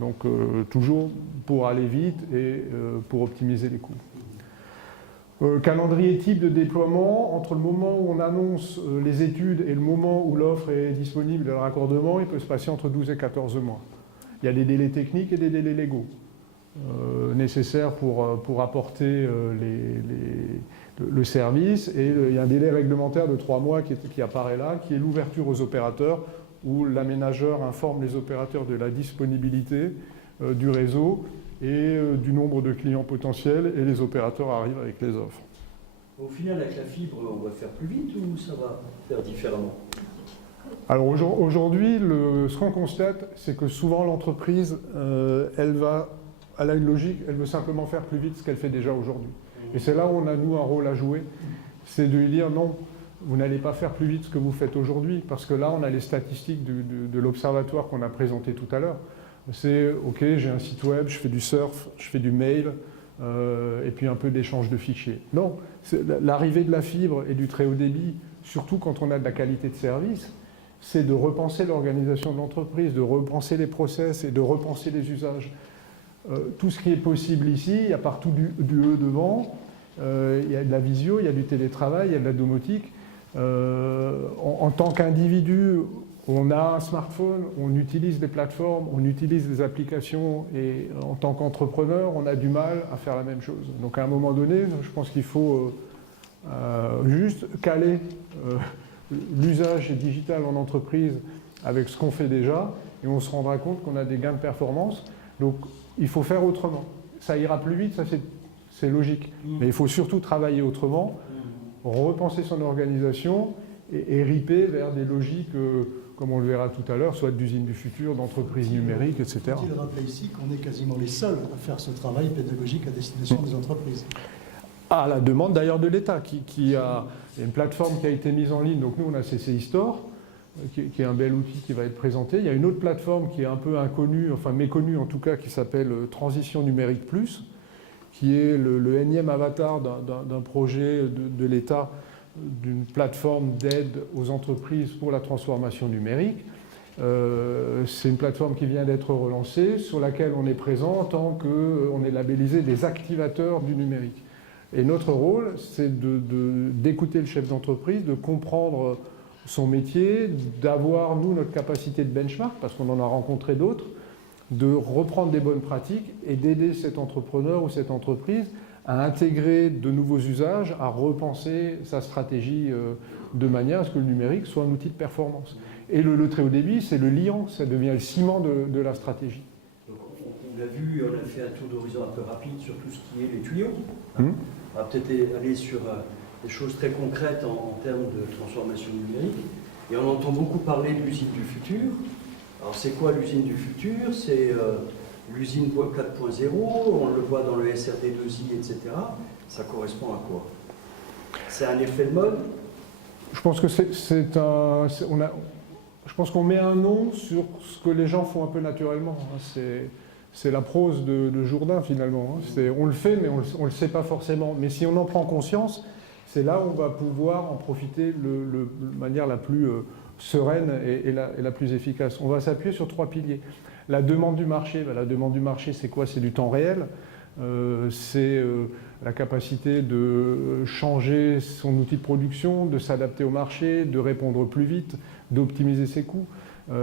Donc toujours pour aller vite et pour optimiser les coûts. Calendrier type de déploiement, entre le moment où on annonce les études et le moment où l'offre est disponible et le raccordement, il peut se passer entre 12 et 14 mois. Il y a des délais techniques et des délais légaux nécessaires pour apporter le service, et il y a un délai réglementaire de 3 mois qui apparaît là, qui est l'ouverture aux opérateurs, où l'aménageur informe les opérateurs de la disponibilité du réseau et du nombre de clients potentiels, et les opérateurs arrivent avec les offres. Au final, avec la fibre, on va faire plus vite ou ça va faire différemment? Alors aujourd'hui, ce qu'on constate, c'est que souvent l'entreprise, elle a une logique, elle veut simplement faire plus vite ce qu'elle fait déjà aujourd'hui. Et c'est là où on a, nous, un rôle à jouer, c'est de lui dire non, vous n'allez pas faire plus vite ce que vous faites aujourd'hui, parce que là, on a les statistiques de l'observatoire qu'on a présenté tout à l'heure. C'est, OK, j'ai un site web, je fais du surf, je fais du mail, et puis un peu d'échange de fichiers. Non, l'arrivée de la fibre et du très haut débit, surtout quand on a de la qualité de service, c'est de repenser l'organisation de l'entreprise, de repenser les process et de repenser les usages. Tout ce qui est possible ici, il y a partout du E devant, il y a de la visio, il y a du télétravail, il y a de la domotique. En tant qu'individu, on a un smartphone, on utilise des plateformes, on utilise des applications, et en tant qu'entrepreneur, on a du mal à faire la même chose. Donc à un moment donné, je pense qu'il faut juste caler l'usage digital en entreprise avec ce qu'on fait déjà, et on se rendra compte qu'on a des gains de performance. Donc il faut faire autrement. Ça ira plus vite, ça c'est logique. Mais il faut surtout travailler autrement, repenser son organisation et riper vers des logiques, comme on le verra tout à l'heure, soit d'usines du futur, d'entreprises numériques, etc. Faut-il rappeler ici qu'on est quasiment les seuls à faire ce travail pédagogique à destination des entreprises? À la demande d'ailleurs de l'État, qui a une plateforme qui a été mise en ligne. Donc nous, on a CCI Store, qui est un bel outil qui va être présenté. Il y a une autre plateforme qui est un peu inconnue, enfin méconnue en tout cas, qui s'appelle Transition Numérique Plus, qui est le énième avatar d'un projet de l'État, d'une plateforme d'aide aux entreprises pour la transformation numérique. C'est une plateforme qui vient d'être relancée, sur laquelle on est présent en tant qu'on est labellisé des activateurs du numérique. Et notre rôle, c'est d'écouter le chef d'entreprise, de comprendre son métier, d'avoir, nous, notre capacité de benchmark, parce qu'on en a rencontré d'autres, de reprendre des bonnes pratiques et d'aider cet entrepreneur ou cette entreprise à intégrer de nouveaux usages, à repenser sa stratégie de manière à ce que le numérique soit un outil de performance. Et le très haut débit, c'est le liant, ça devient le ciment de la stratégie. Donc, on l'a vu, on a fait un tour d'horizon un peu rapide sur tout ce qui est les tuyaux. Mmh. On va peut-être aller sur des choses très concrètes en termes de transformation numérique. Et on entend beaucoup parler de l'usine du futur. Alors c'est quoi l'usine du futur? C'est l'usine 4.0, on le voit dans le SRD2I, etc. Ça correspond à quoi? C'est un effet de mode? Je pense que je pense qu'on met un nom sur ce que les gens font un peu naturellement. C'est la prose de Jourdain finalement. On le fait, mais on ne le sait pas forcément. Mais si on en prend conscience, c'est là où on va pouvoir en profiter de manière la plus sereine et la plus efficace. On va s'appuyer sur 3 piliers. La demande du marché. La demande du marché, c'est quoi? C'est du temps réel. C'est la capacité de changer son outil de production, de s'adapter au marché, de répondre plus vite, d'optimiser ses coûts.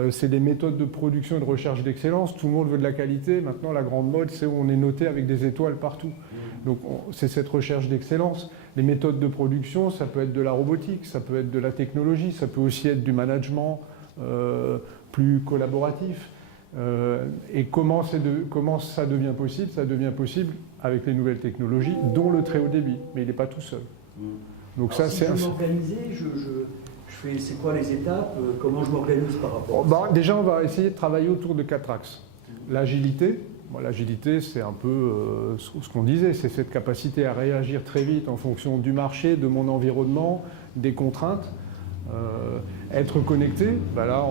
C'est des méthodes de production et de recherche d'excellence. Tout le monde veut de la qualité. Maintenant, la grande mode, c'est où on est noté avec des étoiles partout. Donc, c'est cette recherche d'excellence. Les méthodes de production, ça peut être de la robotique, ça peut être de la technologie, ça peut aussi être du management plus collaboratif. Et comment ça devient possible? Ça devient possible avec les nouvelles technologies, dont le très haut débit. Mais il n'est pas tout seul. Donc alors, ça, si je veux m'organiser, c'est quoi les étapes? Comment je m'organise par rapport à ça? Déjà, on va essayer de travailler autour de 4 axes. L'agilité. L'agilité, c'est un peu ce qu'on disait, c'est cette capacité à réagir très vite en fonction du marché, de mon environnement, des contraintes. Être connecté, là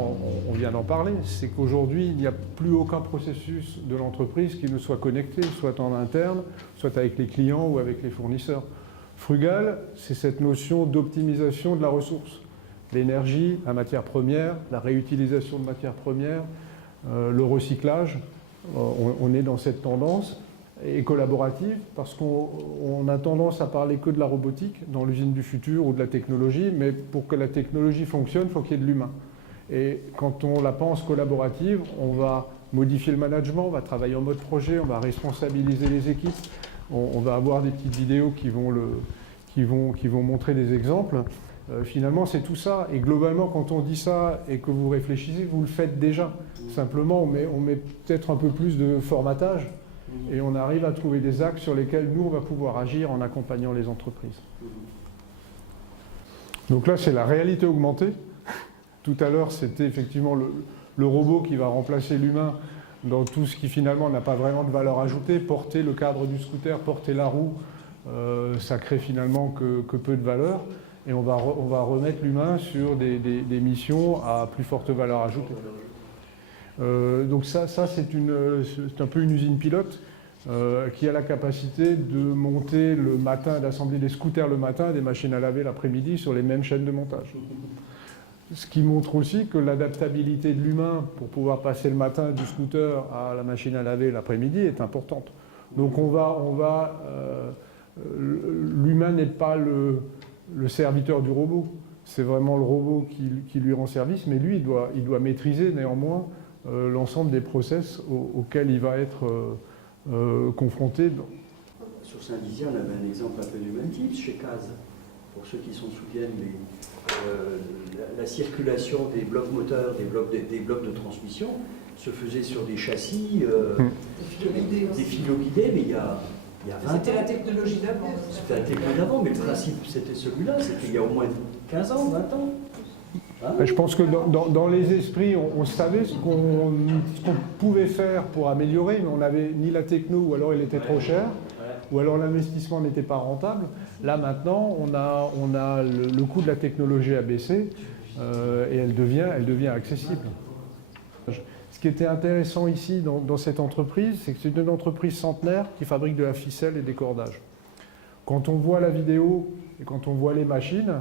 on vient d'en parler, c'est qu'aujourd'hui il n'y a plus aucun processus de l'entreprise qui ne soit connecté, soit en interne, soit avec les clients ou avec les fournisseurs. Frugal, c'est cette notion d'optimisation de la ressource. L'énergie, la matière première, la réutilisation de matières premières, le recyclage. On est dans cette tendance et collaborative parce qu'on a tendance à parler que de la robotique dans l'usine du futur ou de la technologie, mais pour que la technologie fonctionne, il faut qu'il y ait de l'humain. Et quand on la pense collaborative, on va modifier le management, on va travailler en mode projet, on va responsabiliser les équipes, on va avoir des petites vidéos qui vont montrer des exemples. Finalement, c'est tout ça. Et globalement, quand on dit ça et que vous réfléchissez, vous le faites déjà. Simplement, on met peut-être un peu plus de formatage et on arrive à trouver des axes sur lesquels nous, on va pouvoir agir en accompagnant les entreprises. Donc là, c'est la réalité augmentée. Tout à l'heure, c'était effectivement le robot qui va remplacer l'humain dans tout ce qui finalement n'a pas vraiment de valeur ajoutée. Porter le cadre du scooter, porter la roue, ça crée finalement que peu de valeur. Et on va remettre l'humain sur des missions à plus forte valeur ajoutée. Donc ça c'est un peu une usine pilote qui a la capacité de monter le matin, d'assembler des scooters le matin, des machines à laver l'après-midi sur les mêmes chaînes de montage. Ce qui montre aussi que l'adaptabilité de l'humain pour pouvoir passer le matin du scooter à la machine à laver l'après-midi est importante. Donc l'humain n'est pas le serviteur du robot, c'est vraiment le robot qui lui rend service, mais lui, il doit maîtriser néanmoins l'ensemble des process auxquels il va être confronté. Sur Saint-Dizier, on avait un exemple un peu du même type, chez CASE. Pour ceux qui s'en souviennent, la circulation des blocs moteurs, des blocs de transmission, se faisait sur des châssis, des filoguidés, mais il y a 20 ans. C'était la technologie d'avant. C'était la technologie d'avant, mais le principe, c'était celui-là. C'était il y a au moins 15 ans, 20 ans. Hein? Je pense que dans les esprits, on savait ce qu'on pouvait faire pour améliorer, mais on n'avait ni la techno, ou alors il était trop cher, ou alors l'investissement n'était pas rentable. Là, maintenant, on a le coût de la technologie a baissé et elle devient accessible. Ce qui était intéressant ici dans cette entreprise, c'est que c'est une entreprise centenaire qui fabrique de la ficelle et des cordages. Quand on voit la vidéo et quand on voit les machines,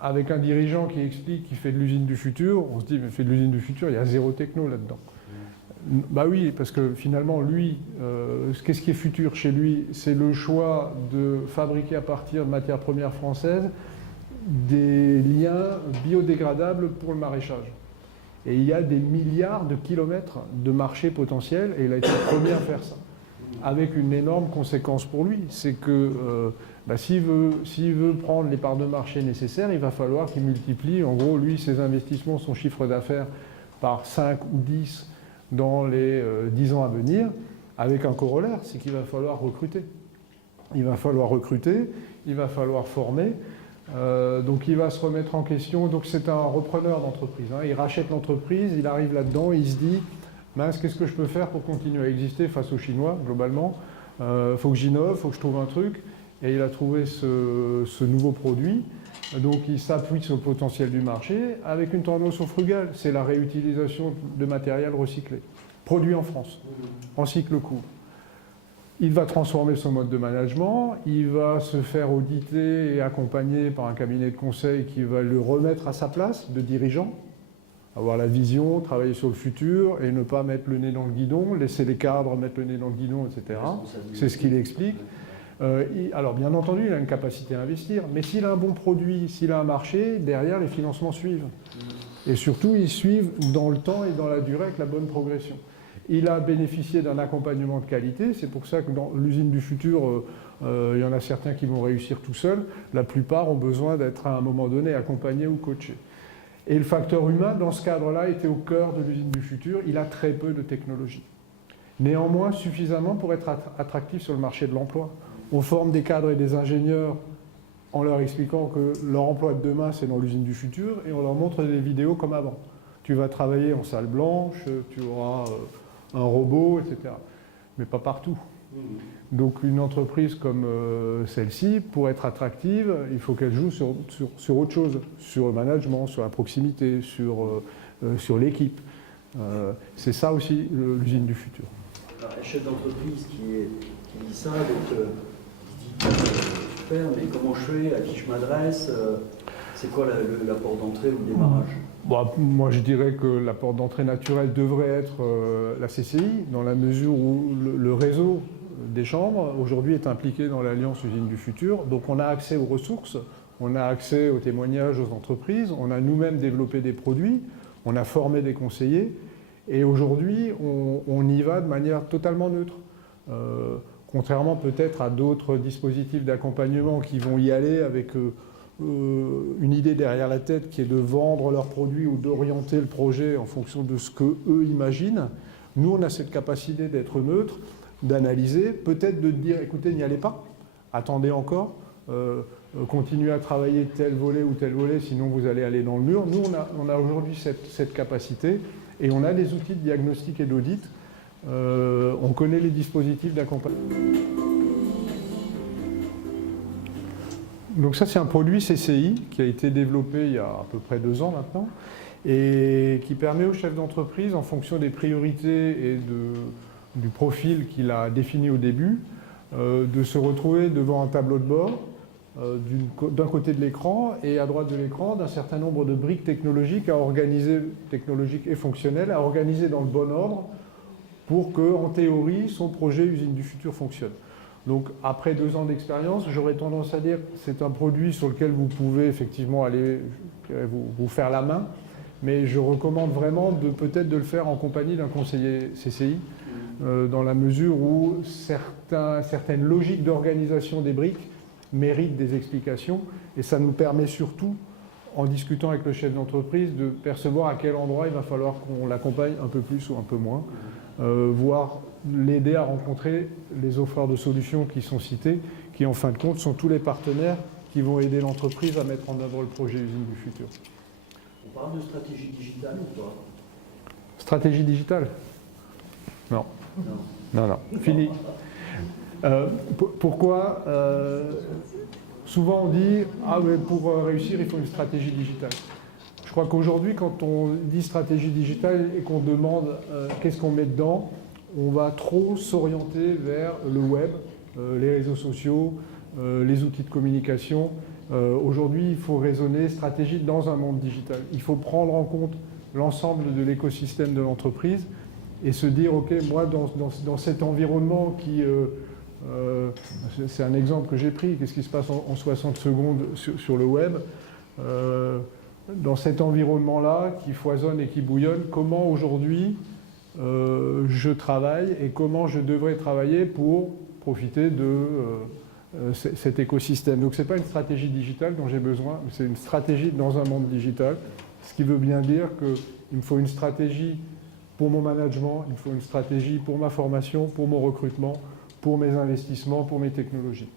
avec un dirigeant qui explique qu'il fait de l'usine du futur, on se dit, mais il fait de l'usine du futur, il y a zéro techno là-dedans. Bah oui, parce que finalement, lui, qu'est-ce qui est futur chez lui? C'est le choix de fabriquer à partir de matières premières françaises des liens biodégradables pour le maraîchage. Et il y a des milliards de kilomètres de marché potentiel, et il a été le premier à faire ça. Avec une énorme conséquence pour lui, c'est que s'il veut prendre les parts de marché nécessaires, il va falloir qu'il multiplie, en gros, lui, ses investissements, son chiffre d'affaires par 5 ou 10 dans les 10 ans à venir, avec un corollaire, c'est qu'il va falloir recruter. Il va falloir recruter, il va falloir former, donc il va se remettre en question. Donc c'est un repreneur d'entreprise, hein. Il rachète l'entreprise, il arrive là-dedans, il se dit « mince, qu'est-ce que je peux faire pour continuer à exister face aux Chinois, globalement ? Faut que j'innove, faut que je trouve un truc. » Et il a trouvé ce nouveau produit. Donc il s'appuie sur le potentiel du marché avec une tendance au frugal. C'est la réutilisation de matériel recyclé, produit en France, en cycle court. Il va transformer son mode de management, il va se faire auditer et accompagner par un cabinet de conseil qui va le remettre à sa place de dirigeant, avoir la vision, travailler sur le futur et ne pas mettre le nez dans le guidon, laisser les cadres mettre le nez dans le guidon, etc. C'est ce qu'il explique. Alors bien entendu, il a une capacité à investir, mais s'il a un bon produit, s'il a un marché, derrière les financements suivent. Et surtout, ils suivent dans le temps et dans la durée avec la bonne progression. Il a bénéficié d'un accompagnement de qualité, c'est pour ça que dans l'usine du futur, il y en a certains qui vont réussir tout seuls, la plupart ont besoin d'être à un moment donné accompagnés ou coachés. Et le facteur humain, dans ce cadre-là, était au cœur de l'usine du futur, il a très peu de technologie. Néanmoins, suffisamment pour être attractif sur le marché de l'emploi. On forme des cadres et des ingénieurs en leur expliquant que leur emploi de demain, c'est dans l'usine du futur, et on leur montre des vidéos comme avant. Tu vas travailler en salle blanche, tu auras un robot, etc. Mais pas partout. Donc une entreprise comme celle-ci, pour être attractive, il faut qu'elle joue sur autre chose, sur le management, sur la proximité, sur l'équipe. C'est ça aussi l'usine du futur. Alors, un chef d'entreprise qui dit ça, donc il dit super, mais comment je fais, à qui je m'adresse, c'est quoi la porte d'entrée ou le démarrage? Bon, moi, je dirais que la porte d'entrée naturelle devrait être la CCI, dans la mesure où le réseau des chambres, aujourd'hui, est impliqué dans l'Alliance Usine du Futur. Donc, on a accès aux ressources, on a accès aux témoignages aux entreprises, on a nous-mêmes développé des produits, on a formé des conseillers, et aujourd'hui, on y va de manière totalement neutre. Contrairement peut-être à d'autres dispositifs d'accompagnement qui vont y aller avec une idée derrière la tête qui est de vendre leurs produits ou d'orienter le projet en fonction de ce qu'eux imaginent. Nous, on a cette capacité d'être neutre, d'analyser, peut-être de dire, écoutez, n'y allez pas, attendez encore, continuez à travailler tel volet ou tel volet, sinon vous allez aller dans le mur. Nous, on a aujourd'hui cette capacité et on a des outils de diagnostic et d'audit. On connaît les dispositifs d'accompagnement. Donc ça, c'est un produit CCI qui a été développé il y a à peu près 2 ans maintenant et qui permet aux chefs d'entreprise, en fonction des priorités et du profil qu'il a défini au début, de se retrouver devant un tableau de bord d'un côté de l'écran et à droite de l'écran d'un certain nombre de briques technologiques à organiser, technologiques et fonctionnelles, à organiser dans le bon ordre pour que, en théorie, son projet Usine du Futur fonctionne. Donc, après 2 ans d'expérience, j'aurais tendance à dire que c'est un produit sur lequel vous pouvez effectivement aller vous faire la main, mais je recommande vraiment peut-être de le faire en compagnie d'un conseiller CCI, dans la mesure où certaines logiques d'organisation des briques méritent des explications, et ça nous permet surtout, en discutant avec le chef d'entreprise, de percevoir à quel endroit il va falloir qu'on l'accompagne un peu plus ou un peu moins, voire l'aider à rencontrer les offreurs de solutions qui sont cités, qui en fin de compte sont tous les partenaires qui vont aider l'entreprise à mettre en œuvre le projet Usine du Futur. On parle de stratégie digitale ou pas? Stratégie digitale? Non. Non, fini. Pourquoi souvent on dit « Ah, mais pour réussir, il faut une stratégie digitale ». Je crois qu'aujourd'hui, quand on dit stratégie digitale et qu'on demande qu'est-ce qu'on met dedans, on va trop s'orienter vers le web, les réseaux sociaux, les outils de communication. Aujourd'hui, il faut raisonner stratégie dans un monde digital. Il faut prendre en compte l'ensemble de l'écosystème de l'entreprise et se dire, OK, moi, dans cet environnement qui... c'est un exemple que j'ai pris. Qu'est-ce qui se passe en 60 secondes sur le web? dans cet environnement-là qui foisonne et qui bouillonne, comment aujourd'hui je travaille et comment je devrais travailler pour profiter de cet écosystème. Donc ce n'est pas une stratégie digitale dont j'ai besoin, c'est une stratégie dans un monde digital, ce qui veut bien dire qu'il me faut une stratégie pour mon management, il me faut une stratégie pour ma formation, pour mon recrutement, pour mes investissements, pour mes technologies.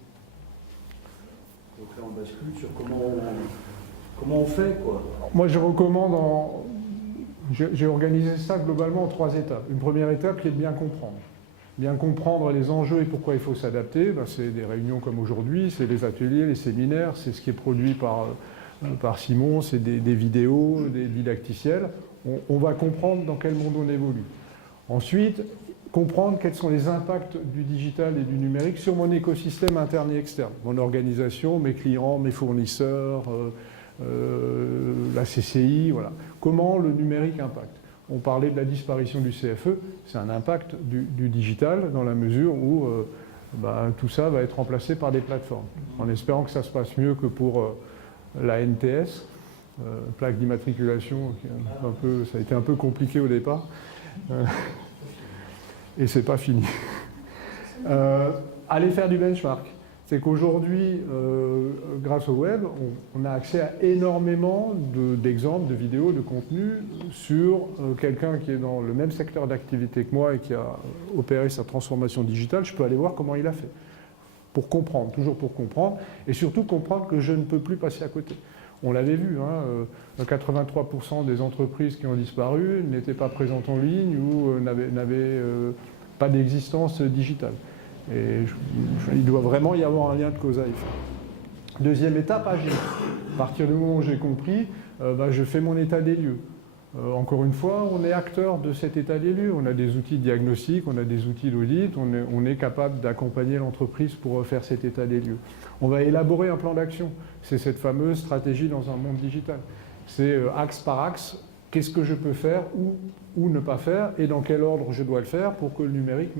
Donc là, on bascule sur comment on fait, quoi. Moi, je recommande, j'ai organisé ça globalement en 3 étapes. Une première étape qui est de bien comprendre. Bien comprendre les enjeux et pourquoi il faut s'adapter. Ben, c'est des réunions comme aujourd'hui, c'est les ateliers, les séminaires, c'est ce qui est produit par Simon, c'est des vidéos, des didacticiels. On va comprendre dans quel monde on évolue. Ensuite, comprendre quels sont les impacts du digital et du numérique sur mon écosystème interne et externe, mon organisation, mes clients, mes fournisseurs, la CCI, voilà. Comment le numérique impacte. On parlait de la disparition du CFE, c'est un impact du digital dans la mesure où tout ça va être remplacé par des plateformes, en espérant que ça se passe mieux que pour la NTS, plaque d'immatriculation, ça a été un peu compliqué au départ. Et c'est pas fini. Allez faire du benchmark. C'est qu'aujourd'hui, grâce au web, on a accès à énormément d'exemples, de vidéos, de contenus sur quelqu'un qui est dans le même secteur d'activité que moi et qui a opéré sa transformation digitale. Je peux aller voir comment il a fait. Pour comprendre, toujours pour comprendre, et surtout comprendre que je ne peux plus passer à côté. On l'avait vu, 83% des entreprises qui ont disparu n'étaient pas présentes en ligne ou n'avaient pas d'existence digitale. Et il doit vraiment y avoir un lien de cause à effet. Deuxième étape, agir. À partir du moment où j'ai compris, je fais mon état des lieux. Encore une fois, on est acteur de cet état des lieux. On a des outils de diagnostic, on a des outils d'audit, on est capable d'accompagner l'entreprise pour faire cet état des lieux. On va élaborer un plan d'action. C'est cette fameuse stratégie dans un monde digital. C'est axe par axe, qu'est-ce que je peux faire ou ne pas faire et dans quel ordre je dois le faire pour que le numérique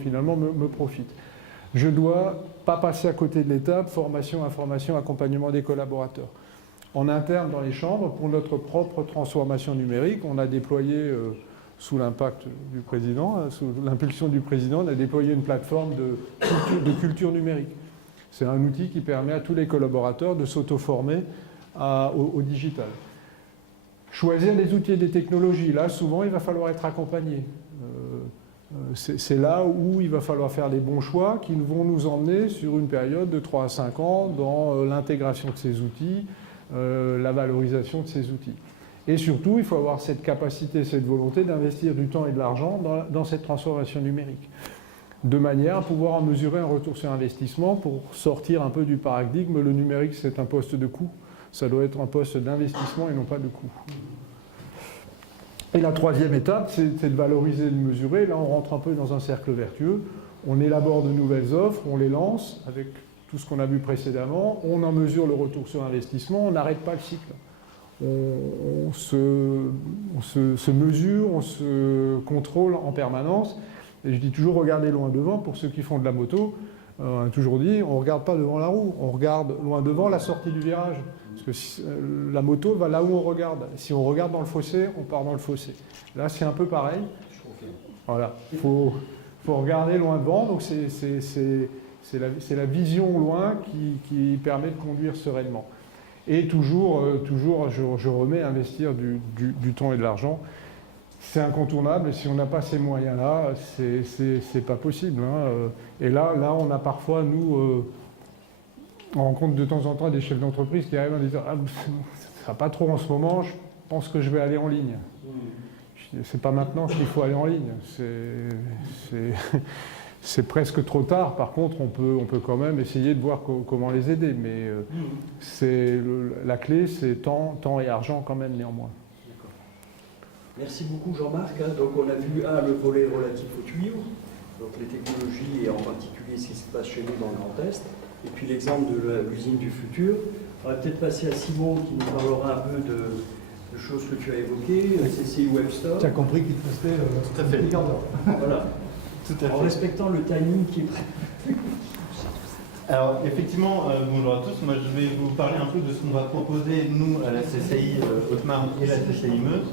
finalement me profite. Je ne dois pas passer à côté de l'étape formation, information, accompagnement des collaborateurs. En interne dans les chambres, pour notre propre transformation numérique, on a déployé, sous l'impact du président, sous l'impulsion du président, on a déployé une plateforme de culture numérique. C'est un outil qui permet à tous les collaborateurs de s'auto-former au digital. Choisir des outils et des technologies, là souvent il va falloir être accompagné. C'est là où il va falloir faire les bons choix qui vont nous emmener sur une période de 3 à 5 ans dans l'intégration de ces outils, la valorisation de ces outils. Et surtout, il faut avoir cette capacité, cette volonté d'investir du temps et de l'argent dans cette transformation numérique, de manière à pouvoir en mesurer un retour sur investissement pour sortir un peu du paradigme, le numérique c'est un poste de coût. Ça doit être un poste d'investissement et non pas de coût. Et la troisième étape, c'est de valoriser et de mesurer. Là, on rentre un peu dans un cercle vertueux. On élabore de nouvelles offres, on les lance avec tout ce qu'on a vu précédemment. On en mesure le retour sur investissement, on n'arrête pas le cycle. On se mesure, on se contrôle en permanence. Et je dis toujours, regardez loin devant, pour ceux qui font de la moto. On a toujours dit, on ne regarde pas devant la roue, on regarde loin devant la sortie du virage. Parce que la moto va là où on regarde. Si on regarde dans le fossé, on part dans le fossé. Là, c'est un peu pareil. Voilà, il faut regarder loin devant. Donc, c'est la vision au loin qui permet de conduire sereinement. Et toujours je remets à investir du temps et de l'argent. C'est incontournable, et si on n'a pas ces moyens-là, c'est pas possible. Et là, on a parfois, nous, on rencontre de temps en temps des chefs d'entreprise qui arrivent en disant « Ah, ça va pas trop en ce moment, je pense que je vais aller en ligne. » C'est pas maintenant qu'il faut aller en ligne. C'est presque trop tard. Par contre, on peut quand même essayer de voir comment les aider. Mais la clé, c'est temps et argent quand même, néanmoins. Merci beaucoup Jean-Marc. Donc on a vu le volet relatif aux tuyaux, donc les technologies et en particulier ce qui se passe chez nous dans le Grand Est, et puis l'exemple de l'usine du futur. On va peut-être passer à Simon qui nous parlera un peu de choses que tu as évoquées, CCI Webstore. Tu as compris qu'il te restait tout à fait. milliard d'heures. Voilà. Tout à fait. En respectant le timing qui est prêt. Alors effectivement, bonjour à tous, moi je vais vous parler un peu de ce qu'on va proposer nous à la CCI Haute-Marne et la CCI Meuse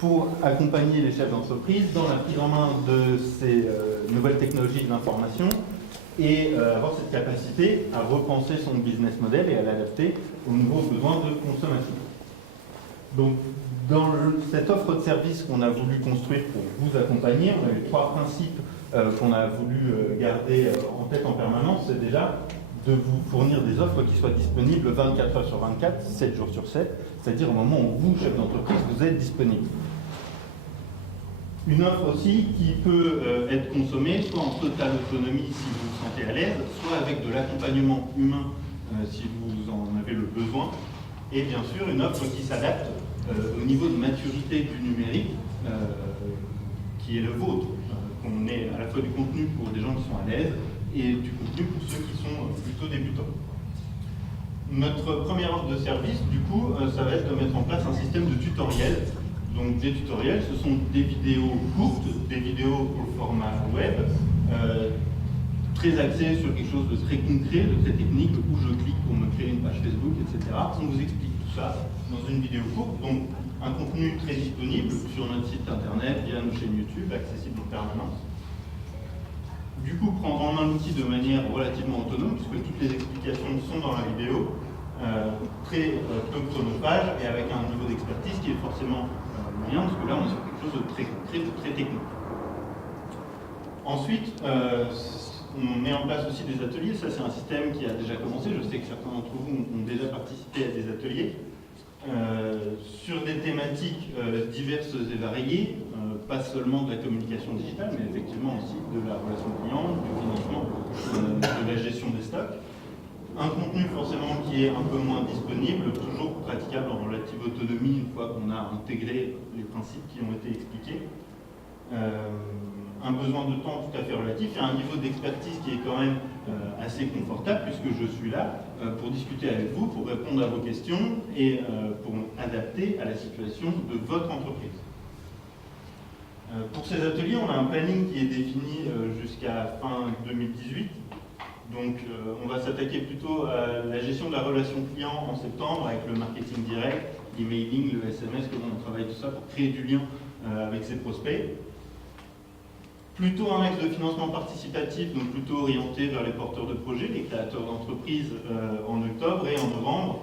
pour accompagner les chefs d'entreprise dans la prise en main de ces nouvelles technologies de l'information et avoir cette capacité à repenser son business model et à l'adapter aux nouveaux besoins de consommation. Donc dans cette offre de service qu'on a voulu construire pour vous accompagner, on a eu 3 principes qu'on a voulu garder en tête en permanence. C'est déjà de vous fournir des offres qui soient disponibles 24 heures sur 24, 7 jours sur 7, c'est-à-dire au moment où vous, chef d'entreprise, vous êtes disponible. Une offre aussi qui peut être consommée soit en totale autonomie si vous vous sentez à l'aise, soit avec de l'accompagnement humain si vous en avez le besoin, et bien sûr une offre qui s'adapte au niveau de maturité du numérique qui est le vôtre, qu'on ait à la fois du contenu pour des gens qui sont à l'aise et du contenu pour ceux qui sont plutôt débutants. Notre première offre de service, du coup, ça va être de mettre en place un système de tutoriels. Donc des tutoriels, ce sont des vidéos courtes, des vidéos au format web, très axées sur quelque chose de très concret, de très technique, où je clique pour me créer une page Facebook, etc. On vous explique tout ça dans une vidéo courte, donc un contenu très disponible sur notre site internet, via nos chaînes YouTube, accessible en permanence. Du coup, prendre en main l'outil de manière relativement autonome, puisque toutes les explications sont dans la vidéo, très peu chronophage et avec un niveau d'expertise qui est forcément moyen, parce que là on est sur quelque chose de très concret, de très technique. Ensuite, on met en place aussi des ateliers. Ça, c'est un système qui a déjà commencé. Je sais que certains d'entre vous ont déjà participé à des ateliers sur des thématiques diverses et variées, pas seulement de la communication digitale, mais effectivement aussi de la relation client, du financement, de la gestion des stocks. Un contenu forcément qui est un peu moins disponible, toujours praticable en relative autonomie une fois qu'on a intégré les principes qui ont été expliqués. Un besoin de temps tout à fait relatif et un niveau d'expertise qui est quand même assez confortable puisque je suis là pour discuter avec vous, pour répondre à vos questions et pour adapter à la situation de votre entreprise. Pour ces ateliers, on a un planning qui est défini jusqu'à fin 2018. Donc on va s'attaquer plutôt à la gestion de la relation client en septembre avec le marketing direct, l'emailing, le SMS, comment on travaille tout ça pour créer du lien avec ses prospects. Plutôt un axe de financement participatif, donc plutôt orienté vers les porteurs de projets, les créateurs d'entreprises en octobre et en novembre.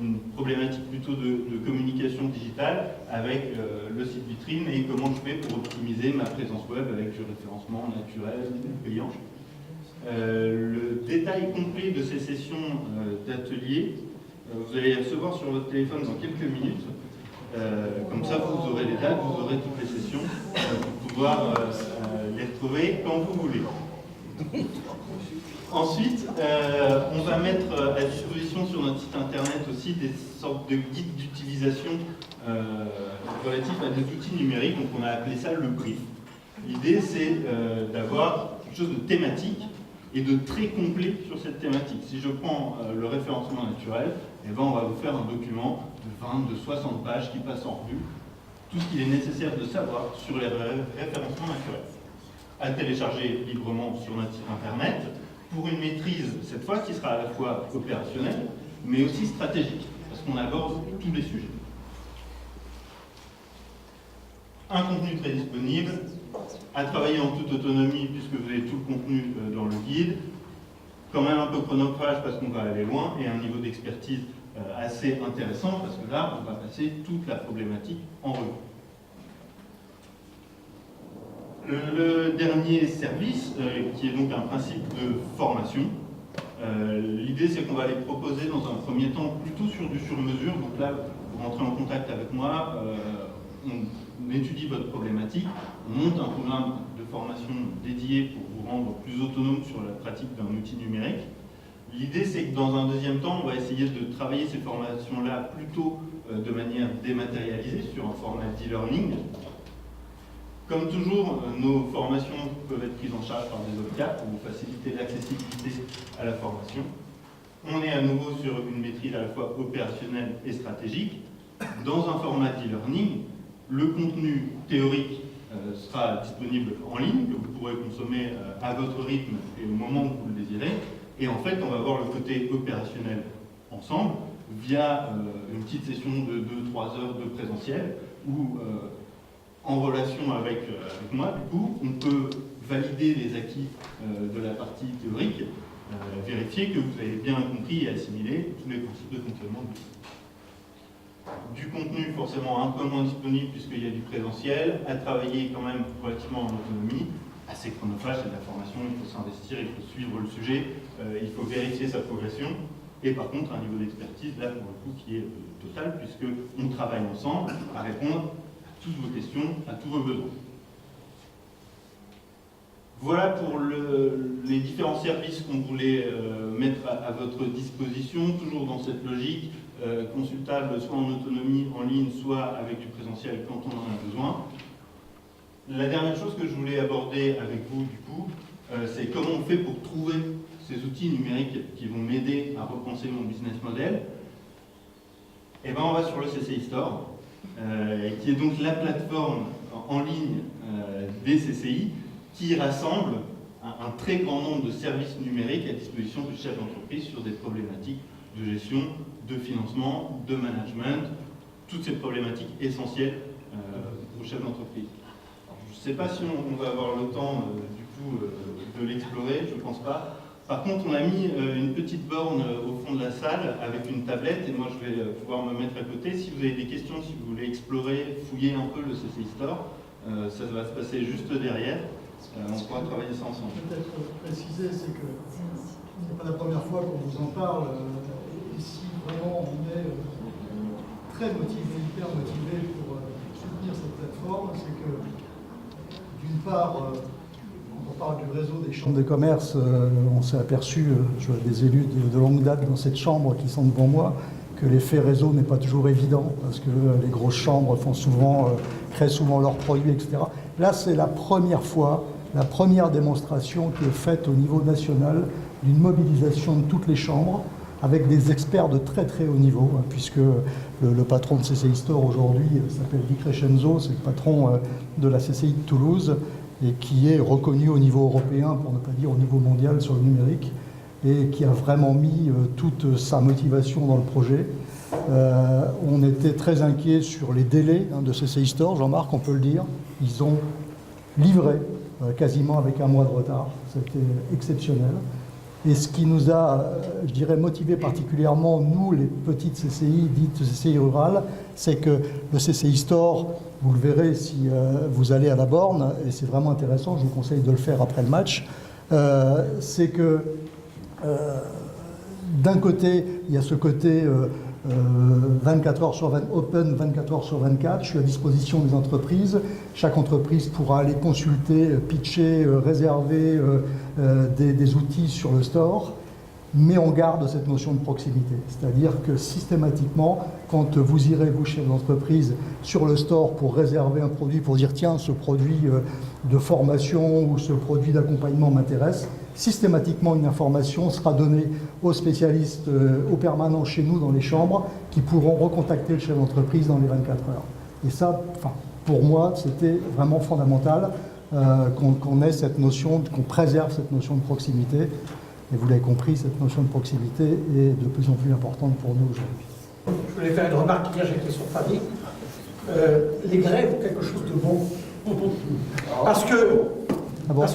Une problématique plutôt de communication digitale avec le site vitrine et comment je fais pour optimiser ma présence web avec du référencement naturel, payant. Le détail complet de ces sessions d'atelier, vous allez les recevoir sur votre téléphone dans quelques minutes. Comme ça, vous aurez les dates, vous aurez toutes les sessions pour pouvoir les retrouver quand vous voulez. Ensuite, on va mettre à disposition sur notre site internet aussi des sortes de guides d'utilisation relatifs à des outils numériques. Donc on a appelé ça le brief. L'idée, c'est d'avoir quelque chose de thématique et de très complet sur cette thématique. Si je prends le référencement naturel, eh ben, on va vous faire un document de 20, de 60 pages qui passe en revue tout ce qu'il est nécessaire de savoir sur les référencements naturels. À télécharger librement sur notre site internet pour une maîtrise, cette fois, qui sera à la fois opérationnelle, mais aussi stratégique, parce qu'on aborde tous les sujets. Un contenu très disponible, à travailler en toute autonomie puisque vous avez tout le contenu dans le guide, quand même un peu chronophage parce qu'on va aller loin et un niveau d'expertise assez intéressant parce que là on va passer toute la problématique en revue. Le dernier service qui est donc un principe de formation, l'idée c'est qu'on va les proposer dans un premier temps plutôt sur du sur-mesure. Donc là vous rentrez en contact avec moi, on étudie votre problématique, on monte un programme de formation dédié pour vous rendre plus autonome sur la pratique d'un outil numérique. L'idée, c'est que dans un deuxième temps, on va essayer de travailler ces formations-là plutôt de manière dématérialisée, sur un format d'e-learning. Comme toujours, nos formations peuvent être prises en charge par des OPCA pour vous faciliter l'accessibilité à la formation. On est à nouveau sur une maîtrise à la fois opérationnelle et stratégique. Dans un format d'e-learning, le contenu théorique sera disponible en ligne, que vous pourrez consommer à votre rythme et au moment où vous le désirez. Et en fait, on va voir le côté opérationnel ensemble, via une petite session de 2-3 heures de présentiel, où en relation avec moi, du coup, on peut valider les acquis de la partie théorique, vérifier que vous avez bien compris et assimilé tous les principes de fonctionnement du contenu forcément un peu moins disponible puisqu'il y a du présentiel, à travailler quand même relativement en autonomie, assez chronophage, c'est de la formation, il faut s'investir, il faut suivre le sujet, il faut vérifier sa progression, et par contre un niveau d'expertise là pour le coup qui est total puisqu'on travaille ensemble à répondre à toutes vos questions, à tous vos besoins. Voilà pour les différents services qu'on voulait mettre à votre disposition, toujours dans cette logique, consultable soit en autonomie, en ligne, soit avec du présentiel quand on en a besoin. La dernière chose que je voulais aborder avec vous, du coup, c'est comment on fait pour trouver ces outils numériques qui vont m'aider à repenser mon business model. Et bien, on va sur le CCI Store, qui est donc la plateforme en ligne des CCI, qui rassemble un très grand nombre de services numériques à disposition du chef d'entreprise sur des problématiques de gestion, de financement, de management, toutes ces problématiques essentielles au chef d'entreprise. Je ne sais pas si on va avoir le temps du coup de l'explorer, je ne pense pas. Par contre, on a mis une petite borne au fond de la salle avec une tablette et moi je vais pouvoir me mettre à côté. Si vous avez des questions, si vous voulez explorer, fouiller un peu le CCI Store, ça va se passer juste derrière. On pourra travailler ça ensemble. Peut-être préciser, c'est que ce n'est pas la première fois qu'on vous en parle. Et si vraiment on est très motivé, hyper motivé pour soutenir cette plateforme, c'est que d'une part, quand on parle du réseau des chambres de commerce, on s'est aperçu, je vois des élus de longue date dans cette chambre qui sont devant moi, que l'effet réseau n'est pas toujours évident, parce que les grosses chambres créent souvent leurs produits, etc. Là, c'est la première fois, la première démonstration qui est faite au niveau national d'une mobilisation de toutes les chambres, avec des experts de très très haut niveau, puisque le patron de CCI Store aujourd'hui s'appelle Di Crescenzo, c'est le patron de la CCI de Toulouse, et qui est reconnu au niveau européen, pour ne pas dire au niveau mondial sur le numérique, et qui a vraiment mis toute sa motivation dans le projet. On était très inquiets sur les délais de CCI Store, Jean-Marc, on peut le dire. Ils ont livré quasiment avec un mois de retard, c'était exceptionnel. Et ce qui nous a, je dirais, motivé particulièrement, nous, les petites CCI, dites CCI rurales, c'est que le CCI Store, vous le verrez si vous allez à la borne, et c'est vraiment intéressant, je vous conseille de le faire après le match, c'est que d'un côté, il y a ce côté 24 heures sur 20, open 24 heures sur 24, je suis à disposition des entreprises. Chaque entreprise pourra aller consulter, pitcher, réserver des outils sur le store, mais on garde cette notion de proximité. C'est-à-dire que systématiquement, quand vous irez, vous, chef d'entreprise, sur le store pour réserver un produit, pour dire tiens, ce produit de formation ou ce produit d'accompagnement m'intéresse, systématiquement une information sera donnée aux spécialistes, aux permanents chez nous dans les chambres, qui pourront recontacter le chef d'entreprise dans les 24 heures. Et ça, pour moi, c'était vraiment fondamental qu'on ait cette notion, qu'on préserve cette notion de proximité. Et vous l'avez compris, cette notion de proximité est de plus en plus importante pour nous aujourd'hui. Je voulais faire une remarque, hier j'étais sur Paris. Les grèves ont quelque chose de bon. Parce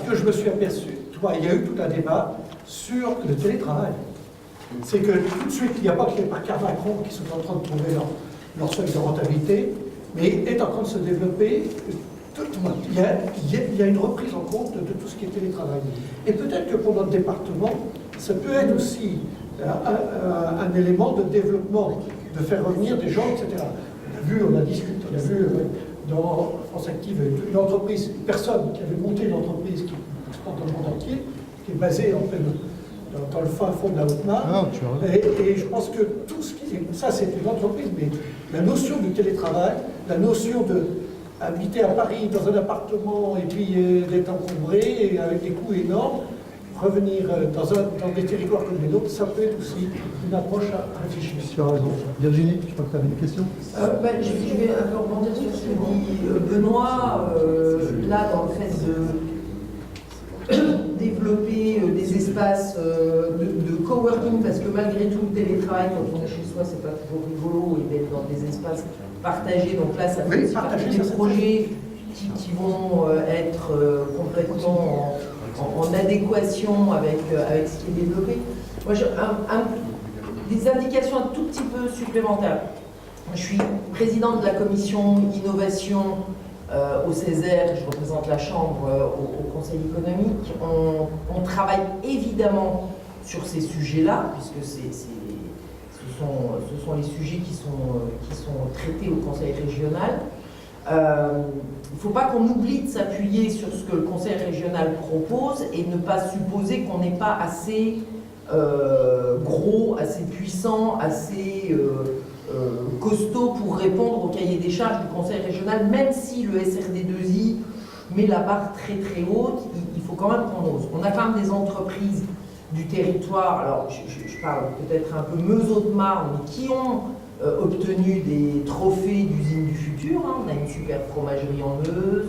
que je me suis aperçu, il y a eu tout un débat sur le télétravail. C'est que tout de suite, il n'y a pas que les parcs Macron qui sont en train de trouver leur seuil de rentabilité, mais est en train de se développer. Il y a une reprise en compte de tout ce qui est télétravail. Et peut-être que pour notre département, ça peut être aussi un élément de développement, de faire revenir des gens, etc. On a discuté, on a vu dans France Active une entreprise, une personne qui avait monté une entreprise qui exporte dans le monde entier, qui est basée en fait dans le fin fond de la Haute-Marne. Et je pense que tout ce qui est... Ça, c'est une entreprise, mais la notion du télétravail, la notion de habiter à Paris dans un appartement et puis d'être encombré et avec des coûts énormes, revenir dans des territoires comme les nôtres, ça peut être aussi une approche à réfléchir. Tu as raison. Virginie, je crois que tu avais une question. Je vais un peu rebondir sur ce que dit Benoît, là dans le fait de développer des espaces de coworking, parce que malgré tout, le télétravail, quand on est chez soi, c'est pas toujours rigolo, et d'être dans des espaces partagés. Donc là, ça fait Oui, aussi partie partagés, des ça, c'est projets qui vont être complètement en adéquation avec ce qui est développé. Moi, des indications un tout petit peu supplémentaires. Je suis présidente de la commission innovation au Césaire, je représente la Chambre au Conseil économique. On travaille évidemment sur ces sujets-là, puisque ce sont les sujets qui sont traités au Conseil régional. Il ne faut pas qu'on oublie de s'appuyer sur ce que le Conseil régional propose et ne pas supposer qu'on n'est pas assez gros, assez puissant, assez costaud pour répondre au cahier des charges du Conseil régional, même si le SRD2I met la barre très très haute, il faut quand même qu'on ose. On a quand même des entreprises du territoire, alors je parle peut-être un peu Meuse-Haute-Marne, mais qui ont obtenu des trophées d'usines du futur. Hein. On a une super fromagerie en Meuse,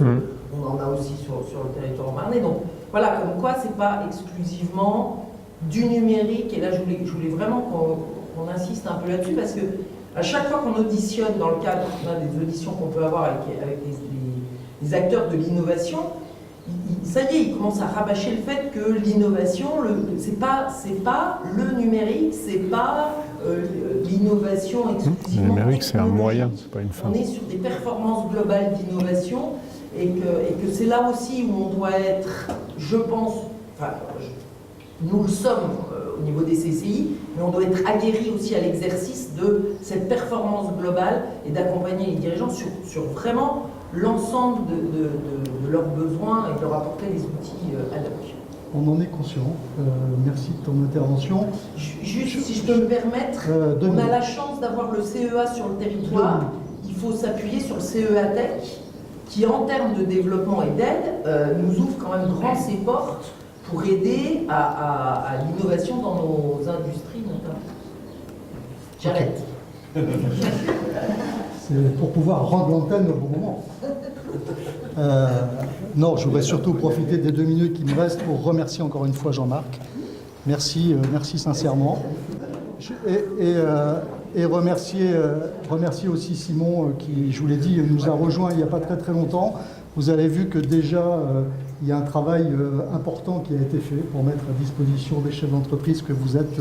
on en a aussi sur le territoire marnais. Donc voilà, comme quoi c'est pas exclusivement du numérique, et là je voulais vraiment qu'on insiste un peu là-dessus, parce que à chaque fois qu'on auditionne dans le cadre des auditions qu'on peut avoir avec les acteurs de l'innovation, ça y est, ils commencent à rabâcher le fait que l'innovation, c'est pas le numérique, c'est pas l'innovation exclusivement. Le numérique, c'est un moyen, c'est pas une fin. On est sur des performances globales d'innovation, et que c'est là aussi où on doit être, je pense, enfin, nous le sommes au niveau des CCI, mais on doit être aguerris aussi à l'exercice de cette performance globale et d'accompagner les dirigeants sur vraiment l'ensemble de leurs besoins et de leur apporter des outils ad hoc. On en est conscient. Merci de ton intervention. Juste, si je peux me permettre, on a la chance d'avoir le CEA sur le territoire. Il faut s'appuyer sur le CEA Tech, qui en termes de développement et d'aide, nous ouvre quand même grand ses portes pour aider à l'innovation dans nos industries notamment. J'arrête. C'est pour pouvoir rendre l'antenne au bon moment. Non, je voudrais surtout profiter des 2 minutes qui me restent pour remercier encore une fois Jean-Marc. Merci sincèrement. Et remercier aussi Simon qui, je vous l'ai dit, nous a rejoint il n'y a pas très très longtemps. Vous avez vu que déjà, il y a un travail important qui a été fait pour mettre à disposition des chefs d'entreprise que vous êtes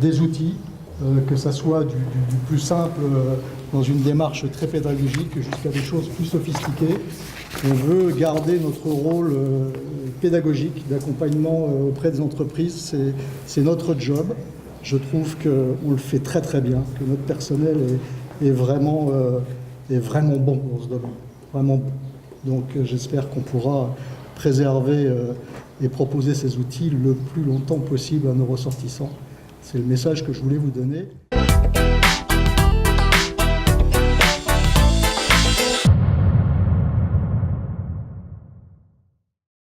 des outils, que ça soit du plus simple dans une démarche très pédagogique jusqu'à des choses plus sophistiquées. On veut garder notre rôle pédagogique d'accompagnement auprès des entreprises. C'est notre job. Je trouve qu'on le fait très très bien, que notre personnel est vraiment bon dans ce domaine. Vraiment bon. Donc j'espère qu'on pourra préserver et proposer ces outils le plus longtemps possible à nos ressortissants. C'est le message que je voulais vous donner.